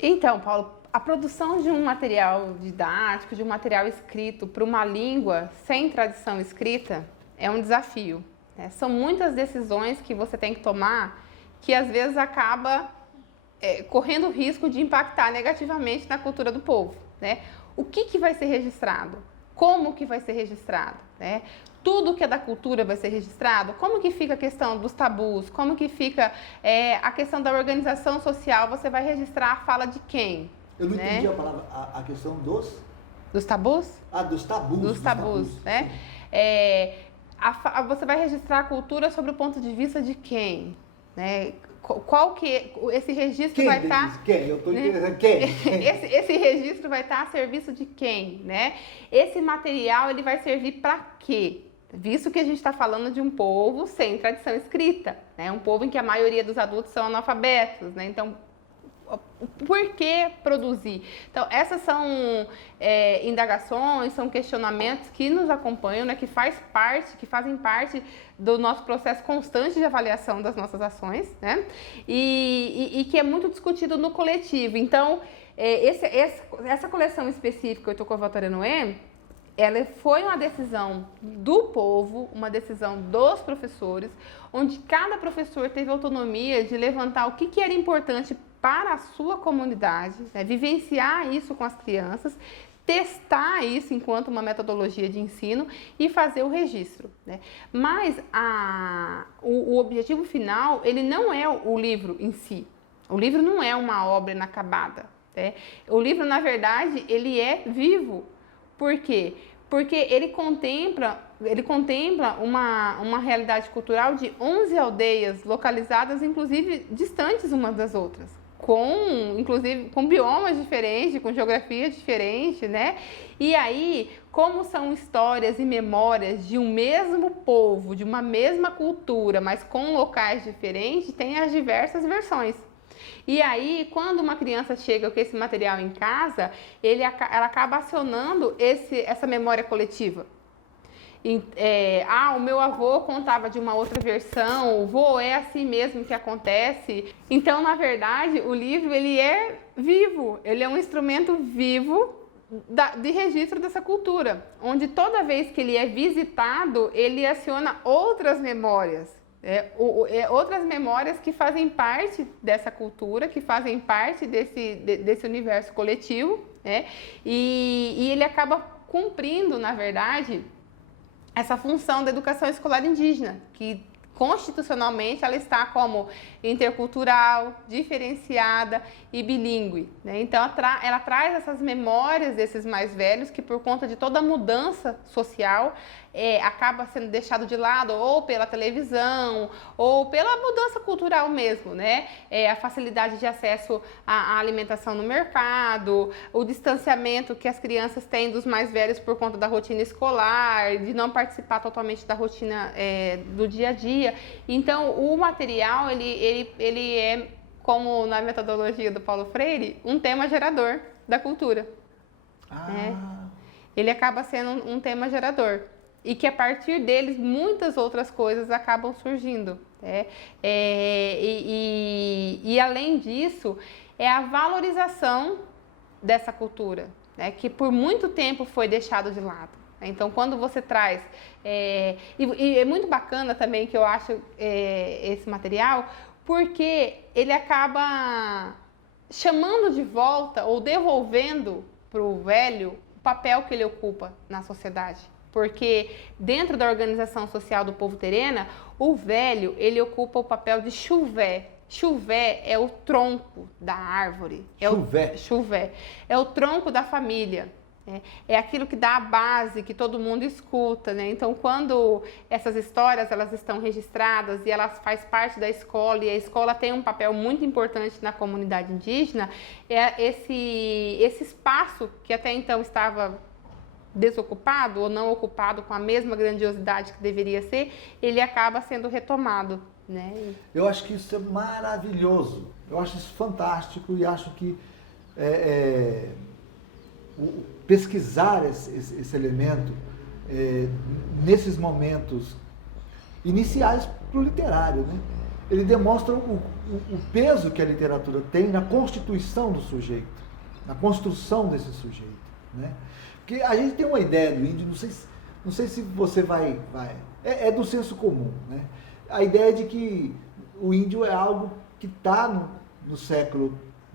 Então, Paulo, a produção de um material didático, de um material escrito para uma língua sem tradição escrita é um desafio, né? São muitas decisões que você tem que tomar que às vezes acaba correndo o risco de impactar negativamente na cultura do povo, né? O que vai ser registrado? Como que vai ser registrado, né? Tudo que é da cultura vai ser registrado? Como que fica a questão dos tabus? Como que fica a questão da organização social? Você vai registrar a fala de quem? Eu não entendi a palavra, a questão dos... Dos tabus? Ah, dos tabus. Dos tabus, né? Você vai registrar a cultura sobre o ponto de vista de quem? Né? Qual que esse registro vai estar... Quem? Eu estou interessado. Quem? Esse registro vai estar a serviço de quem, né? Esse material, ele vai servir para quê? Visto que a gente está falando de um povo sem tradição escrita, né? Um povo em que a maioria dos adultos são analfabetos, né? Então, por que produzir? Então, essas são indagações, são questionamentos que nos acompanham, né, que fazem parte do nosso processo constante de avaliação das nossas ações, né, e que é muito discutido no coletivo. Então, essa coleção específica, o Itocovatorenoe, ela foi uma decisão do povo, uma decisão dos professores, onde cada professor teve autonomia de levantar o que era importante para a sua comunidade, né? Vivenciar isso com as crianças, testar isso enquanto uma metodologia de ensino e fazer o registro, né? Mas o objetivo final, ele não é o livro em si. O livro não é uma obra inacabada, né? O livro, na verdade, ele é vivo. Por quê? Porque ele contempla uma realidade cultural de 11 aldeias localizadas, inclusive, distantes umas das outras, inclusive com biomas diferentes, com geografia diferente, né? E aí, como são histórias e memórias de um mesmo povo, de uma mesma cultura, mas com locais diferentes, tem as diversas versões. E aí, quando uma criança chega com esse material em casa, ela acaba acionando essa memória coletiva. O meu avô contava de uma outra versão, o vô é assim mesmo que acontece. Então, na verdade, o livro, ele é vivo, ele é um instrumento vivo de registro dessa cultura, onde toda vez que ele é visitado, ele aciona outras memórias. Outras memórias que fazem parte dessa cultura, que fazem parte desse universo coletivo, né? E ele acaba cumprindo, na verdade, essa função da educação escolar indígena, que constitucionalmente ela está como intercultural, diferenciada e bilíngue, né? Então ela traz essas memórias desses mais velhos que por conta de toda a mudança social acaba sendo deixado de lado ou pela televisão ou pela mudança cultural mesmo, né? A facilidade de acesso à alimentação no mercado, o distanciamento que as crianças têm dos mais velhos por conta da rotina escolar, de não participar totalmente da rotina do dia a dia. Então o material ele é, como na metodologia do Paulo Freire, um tema gerador da cultura. Ele acaba sendo um tema gerador. E que a partir deles muitas outras coisas acabam surgindo. E além disso, é a valorização dessa cultura, né, que por muito tempo foi deixado de lado. Então, quando você traz... E é muito bacana também que eu acho esse material, porque ele acaba chamando de volta ou devolvendo para o velho o papel que ele ocupa na sociedade. Porque dentro da organização social do povo terena, o velho, ele ocupa o papel de chuvé. Chuvé é o tronco da árvore. Chuvé. É o tronco da família. É aquilo que dá a base, que todo mundo escuta, né? Então, quando essas histórias elas estão registradas e elas fazem parte da escola, e a escola tem um papel muito importante na comunidade indígena, esse espaço que até então estava desocupado ou não ocupado com a mesma grandiosidade que deveria ser, ele acaba sendo retomado, né? Eu acho que isso é maravilhoso, eu acho isso fantástico e acho que pesquisar esse elemento nesses momentos iniciais para o literário, né? Ele demonstra o peso que a literatura tem na constituição do sujeito, na construção desse sujeito, né? Porque a gente tem uma ideia do índio, não sei se você vai é do senso comum, né? A ideia de que o índio é algo que está no século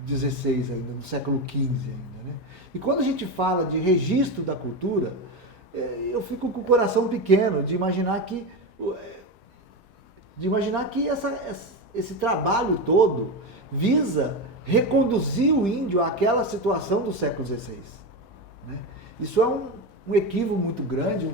XVI ainda, no século XV ainda, né? E quando a gente fala de registro da cultura, eu fico com o coração pequeno de imaginar que esse trabalho todo visa reconduzir o índio àquela situação do século XVI, né? Isso é um equívoco muito grande,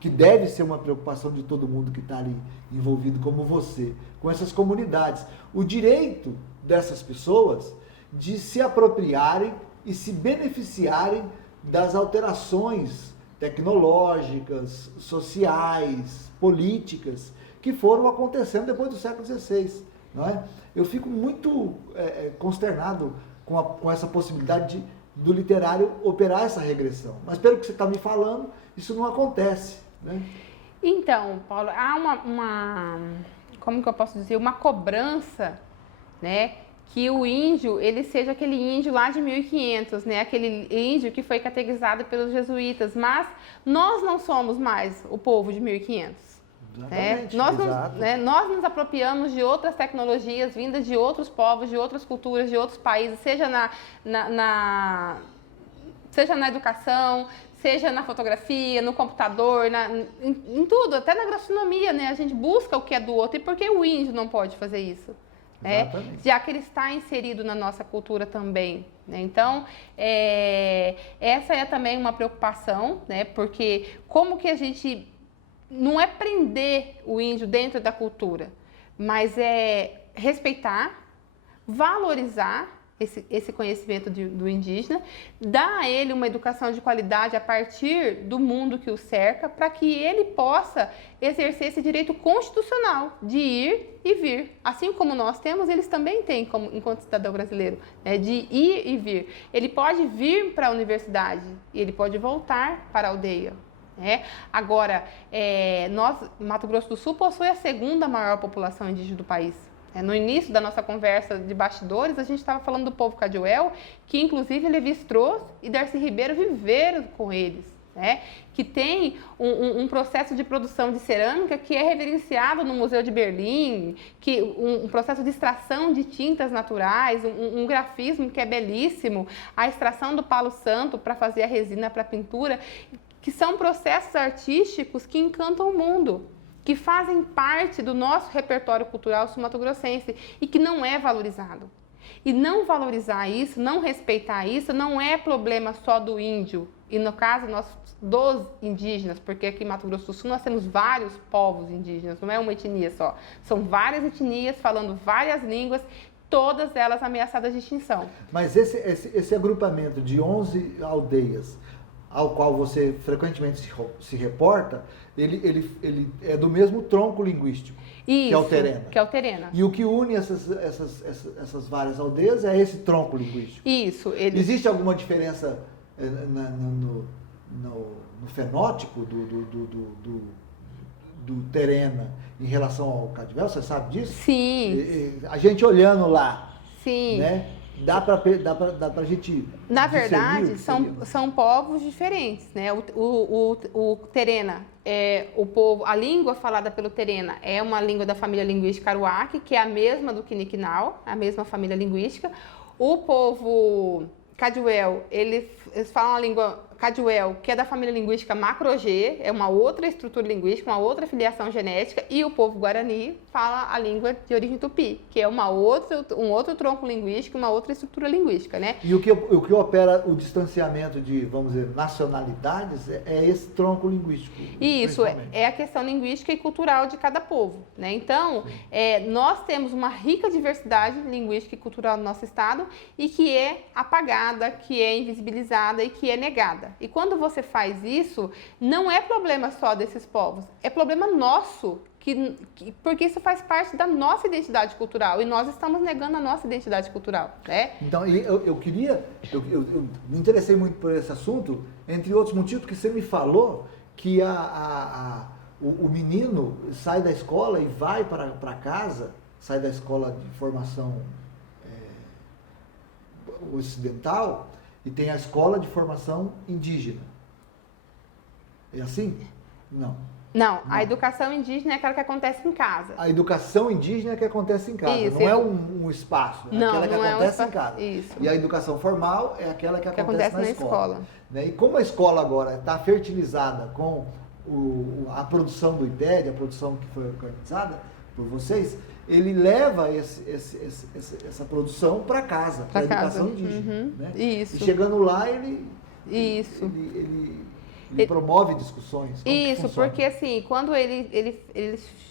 que deve ser uma preocupação de todo mundo que está ali envolvido, como você, com essas comunidades. O direito dessas pessoas de se apropriarem e se beneficiarem das alterações tecnológicas, sociais, políticas, que foram acontecendo depois do século XVI. Não é? Eu fico muito consternado com essa possibilidade do literário operar essa regressão. Mas pelo que você está me falando, isso não acontece, né? Então, Paulo, há como que eu posso dizer, uma cobrança, né, que o índio, ele seja aquele índio lá de 1500, né, aquele índio que foi catequizado pelos jesuítas, mas nós não somos mais o povo de 1500. Nós nos apropriamos de outras tecnologias vindas de outros povos, de outras culturas, de outros países, seja seja na educação, seja na fotografia, no computador, em tudo, até na gastronomia, né? A gente busca o que é do outro. E por que o índio não pode fazer isso? Já que ele está inserido na nossa cultura também, né? Então, essa é também uma preocupação, né? Porque como que a gente... Não é prender o índio dentro da cultura, mas é respeitar, valorizar esse conhecimento do indígena, dar a ele uma educação de qualidade a partir do mundo que o cerca, para que ele possa exercer esse direito constitucional de ir e vir. Assim como nós temos, eles também têm, enquanto cidadão brasileiro, né, de ir e vir. Ele pode vir para a universidade e ele pode voltar para a aldeia. Agora, Mato Grosso do Sul possui a segunda maior população indígena do país. No início da nossa conversa de bastidores, a gente estava falando do povo Cadioel, que inclusive Lévi-Strauss e Darcy Ribeiro viveram com eles, né? Que tem um processo de produção de cerâmica que é reverenciado no Museu de Berlim, um processo de extração de tintas naturais, um grafismo que é belíssimo, a extração do palo santo para fazer a resina para pintura, que são processos artísticos que encantam o mundo, que fazem parte do nosso repertório cultural sul-mato-grossense e que não é valorizado. E não valorizar isso, não respeitar isso, não é problema só do índio, e no caso dos indígenas, porque aqui em Mato Grosso do Sul nós temos vários povos indígenas, não é uma etnia só, são várias etnias falando várias línguas, todas elas ameaçadas de extinção. Mas esse agrupamento de 11 aldeias, ao qual você frequentemente se reporta, ele é do mesmo tronco linguístico, Isso, que é o Terena. Que é o Terena. E o que une essas várias aldeias é esse tronco linguístico. Isso. Existe alguma diferença no fenótipo do Terena em relação ao Cadivel? Você sabe disso? Sim. A gente olhando lá, Sim. né? Dá pra gente... Na verdade, são povos diferentes, né? O Terena, o povo, a língua falada pelo Terena é uma língua da família linguística Aruaque, que é a mesma do Quiniquinal, a mesma família linguística. O povo Cadivel, eles falam a língua Cadivel, que é da família linguística Macro-G, é uma outra estrutura linguística, uma outra filiação genética, e o povo Guarani fala a língua de origem tupi, que é um outro tronco linguístico, uma outra estrutura linguística, né? E o que opera o distanciamento de, vamos dizer, nacionalidades é esse tronco linguístico. Isso, é a questão linguística e cultural de cada povo, né? Então, nós temos uma rica diversidade linguística e cultural no nosso estado e que é apagada, que é invisibilizada e que é negada. E quando você faz isso, não é problema só desses povos, é problema nosso, porque isso faz parte da nossa identidade cultural e nós estamos negando a nossa identidade cultural, né? Então, eu me interessei muito por esse assunto, entre outros motivos, porque você me falou que o menino sai da escola e vai para casa, sai da escola de formação ocidental, e tem a escola de formação indígena. É assim? Não, a educação indígena é aquela que acontece em casa. A educação indígena é que acontece em casa, Isso, não é um espaço, é aquela que acontece em casa. Isso. E a educação formal é aquela que acontece na escola. Né? E como a escola agora está fertilizada com a produção do IPED, a produção que foi organizada por vocês, ele leva essa produção para casa, para a educação indígena. Uhum. Né? Isso. E chegando lá, ele promove discussões. Isso, porque assim, quando ele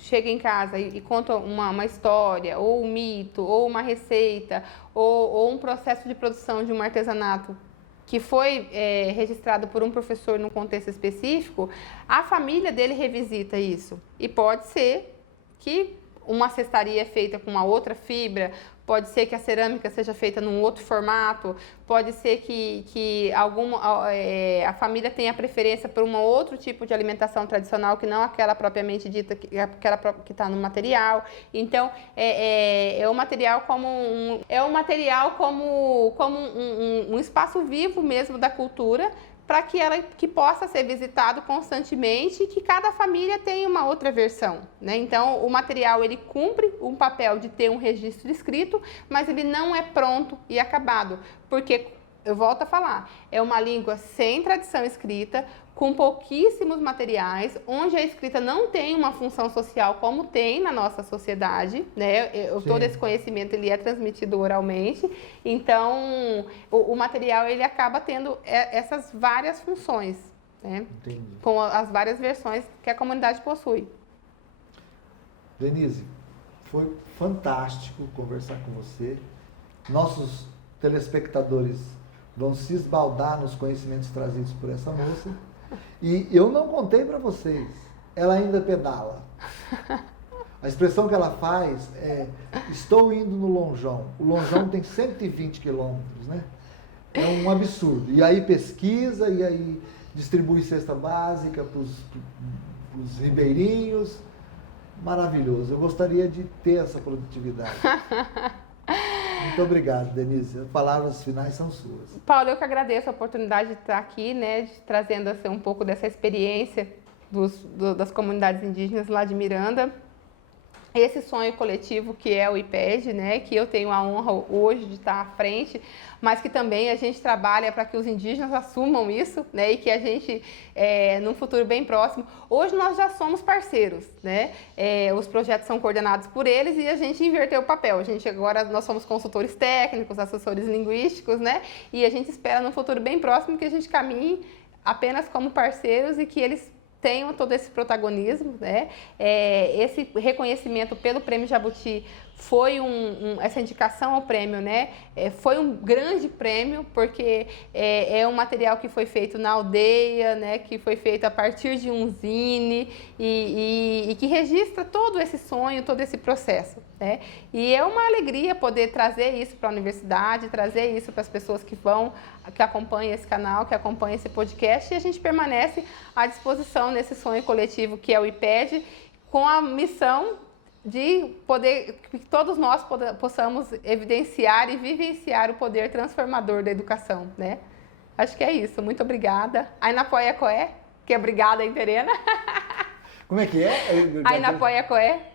chega em casa e conta uma história, ou um mito, ou uma receita, ou um processo de produção de um artesanato que foi registrado por um professor num contexto específico, a família dele revisita isso. E pode ser que uma cestaria é feita com uma outra fibra, pode ser que a cerâmica seja feita num outro formato, pode ser que a família tenha preferência por um outro tipo de alimentação tradicional que não aquela propriamente dita, aquela que está no material. Então, é um material como um espaço vivo mesmo da cultura, para que possa ser visitado constantemente e que cada família tenha uma outra versão, né? Então, o material ele cumpre um papel de ter um registro escrito, mas ele não é pronto e acabado, porque, eu volto a falar, é uma língua sem tradição escrita, com pouquíssimos materiais, onde a escrita não tem uma função social como tem na nossa sociedade, né? Todo esse conhecimento ele é transmitido oralmente, então o material ele acaba tendo essas várias funções, né? Entendi. Com as várias versões que a comunidade possui. Denise, foi fantástico conversar com você. Nossos telespectadores vão se esbaldar nos conhecimentos trazidos por essa moça. E eu não contei para vocês, ela ainda pedala. A expressão que ela faz é: estou indo no Lonjão. O Lonjão tem 120 quilômetros, né? É um absurdo. E aí pesquisa, e aí distribui cesta básica para os ribeirinhos. Maravilhoso. Eu gostaria de ter essa produtividade. Muito obrigado, Denise. As palavras finais são suas. Paulo, eu que agradeço a oportunidade de estar aqui, né, trazendo assim, um pouco dessa experiência das comunidades indígenas lá de Miranda. esse sonho coletivo que é o IPED, né, que eu tenho a honra hoje de estar à frente, mas que também a gente trabalha para que os indígenas assumam isso, né, e que a gente, num futuro bem próximo, hoje nós já somos parceiros, né, os projetos são coordenados por eles e a gente inverteu o papel, agora nós somos consultores técnicos, assessores linguísticos, né, e a gente espera num futuro bem próximo que a gente caminhe apenas como parceiros e que eles tenham todo esse protagonismo, né? Esse reconhecimento pelo Prêmio Jabuti foi essa indicação ao prêmio, né? Foi um grande prêmio, porque é um material que foi feito na aldeia, né? Que foi feito a partir de um zine e que registra todo esse sonho, todo esse processo, né? E é uma alegria poder trazer isso para a universidade, trazer isso para as pessoas que acompanham esse canal, que acompanham esse podcast, e a gente permanece à disposição nesse sonho coletivo que é o IPED, com a missão de poder, que todos nós possamos evidenciar e vivenciar o poder transformador da educação, né? Acho que é isso. Muito obrigada. Ainapoia Coé, que é obrigada em terena. Como é que é? Ainapoia Coé.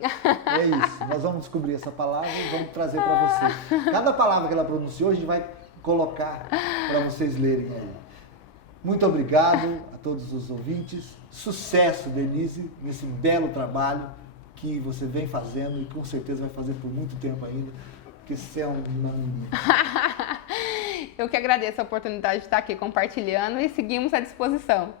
É isso. Nós vamos descobrir essa palavra e vamos trazer para você. Cada palavra que ela pronunciou, a gente vai colocar para vocês lerem aí. Muito obrigado a todos os ouvintes. Sucesso, Denise, nesse belo trabalho que você vem fazendo e com certeza vai fazer por muito tempo ainda, porque você é uma menina. Eu que agradeço a oportunidade de estar aqui compartilhando e seguimos à disposição.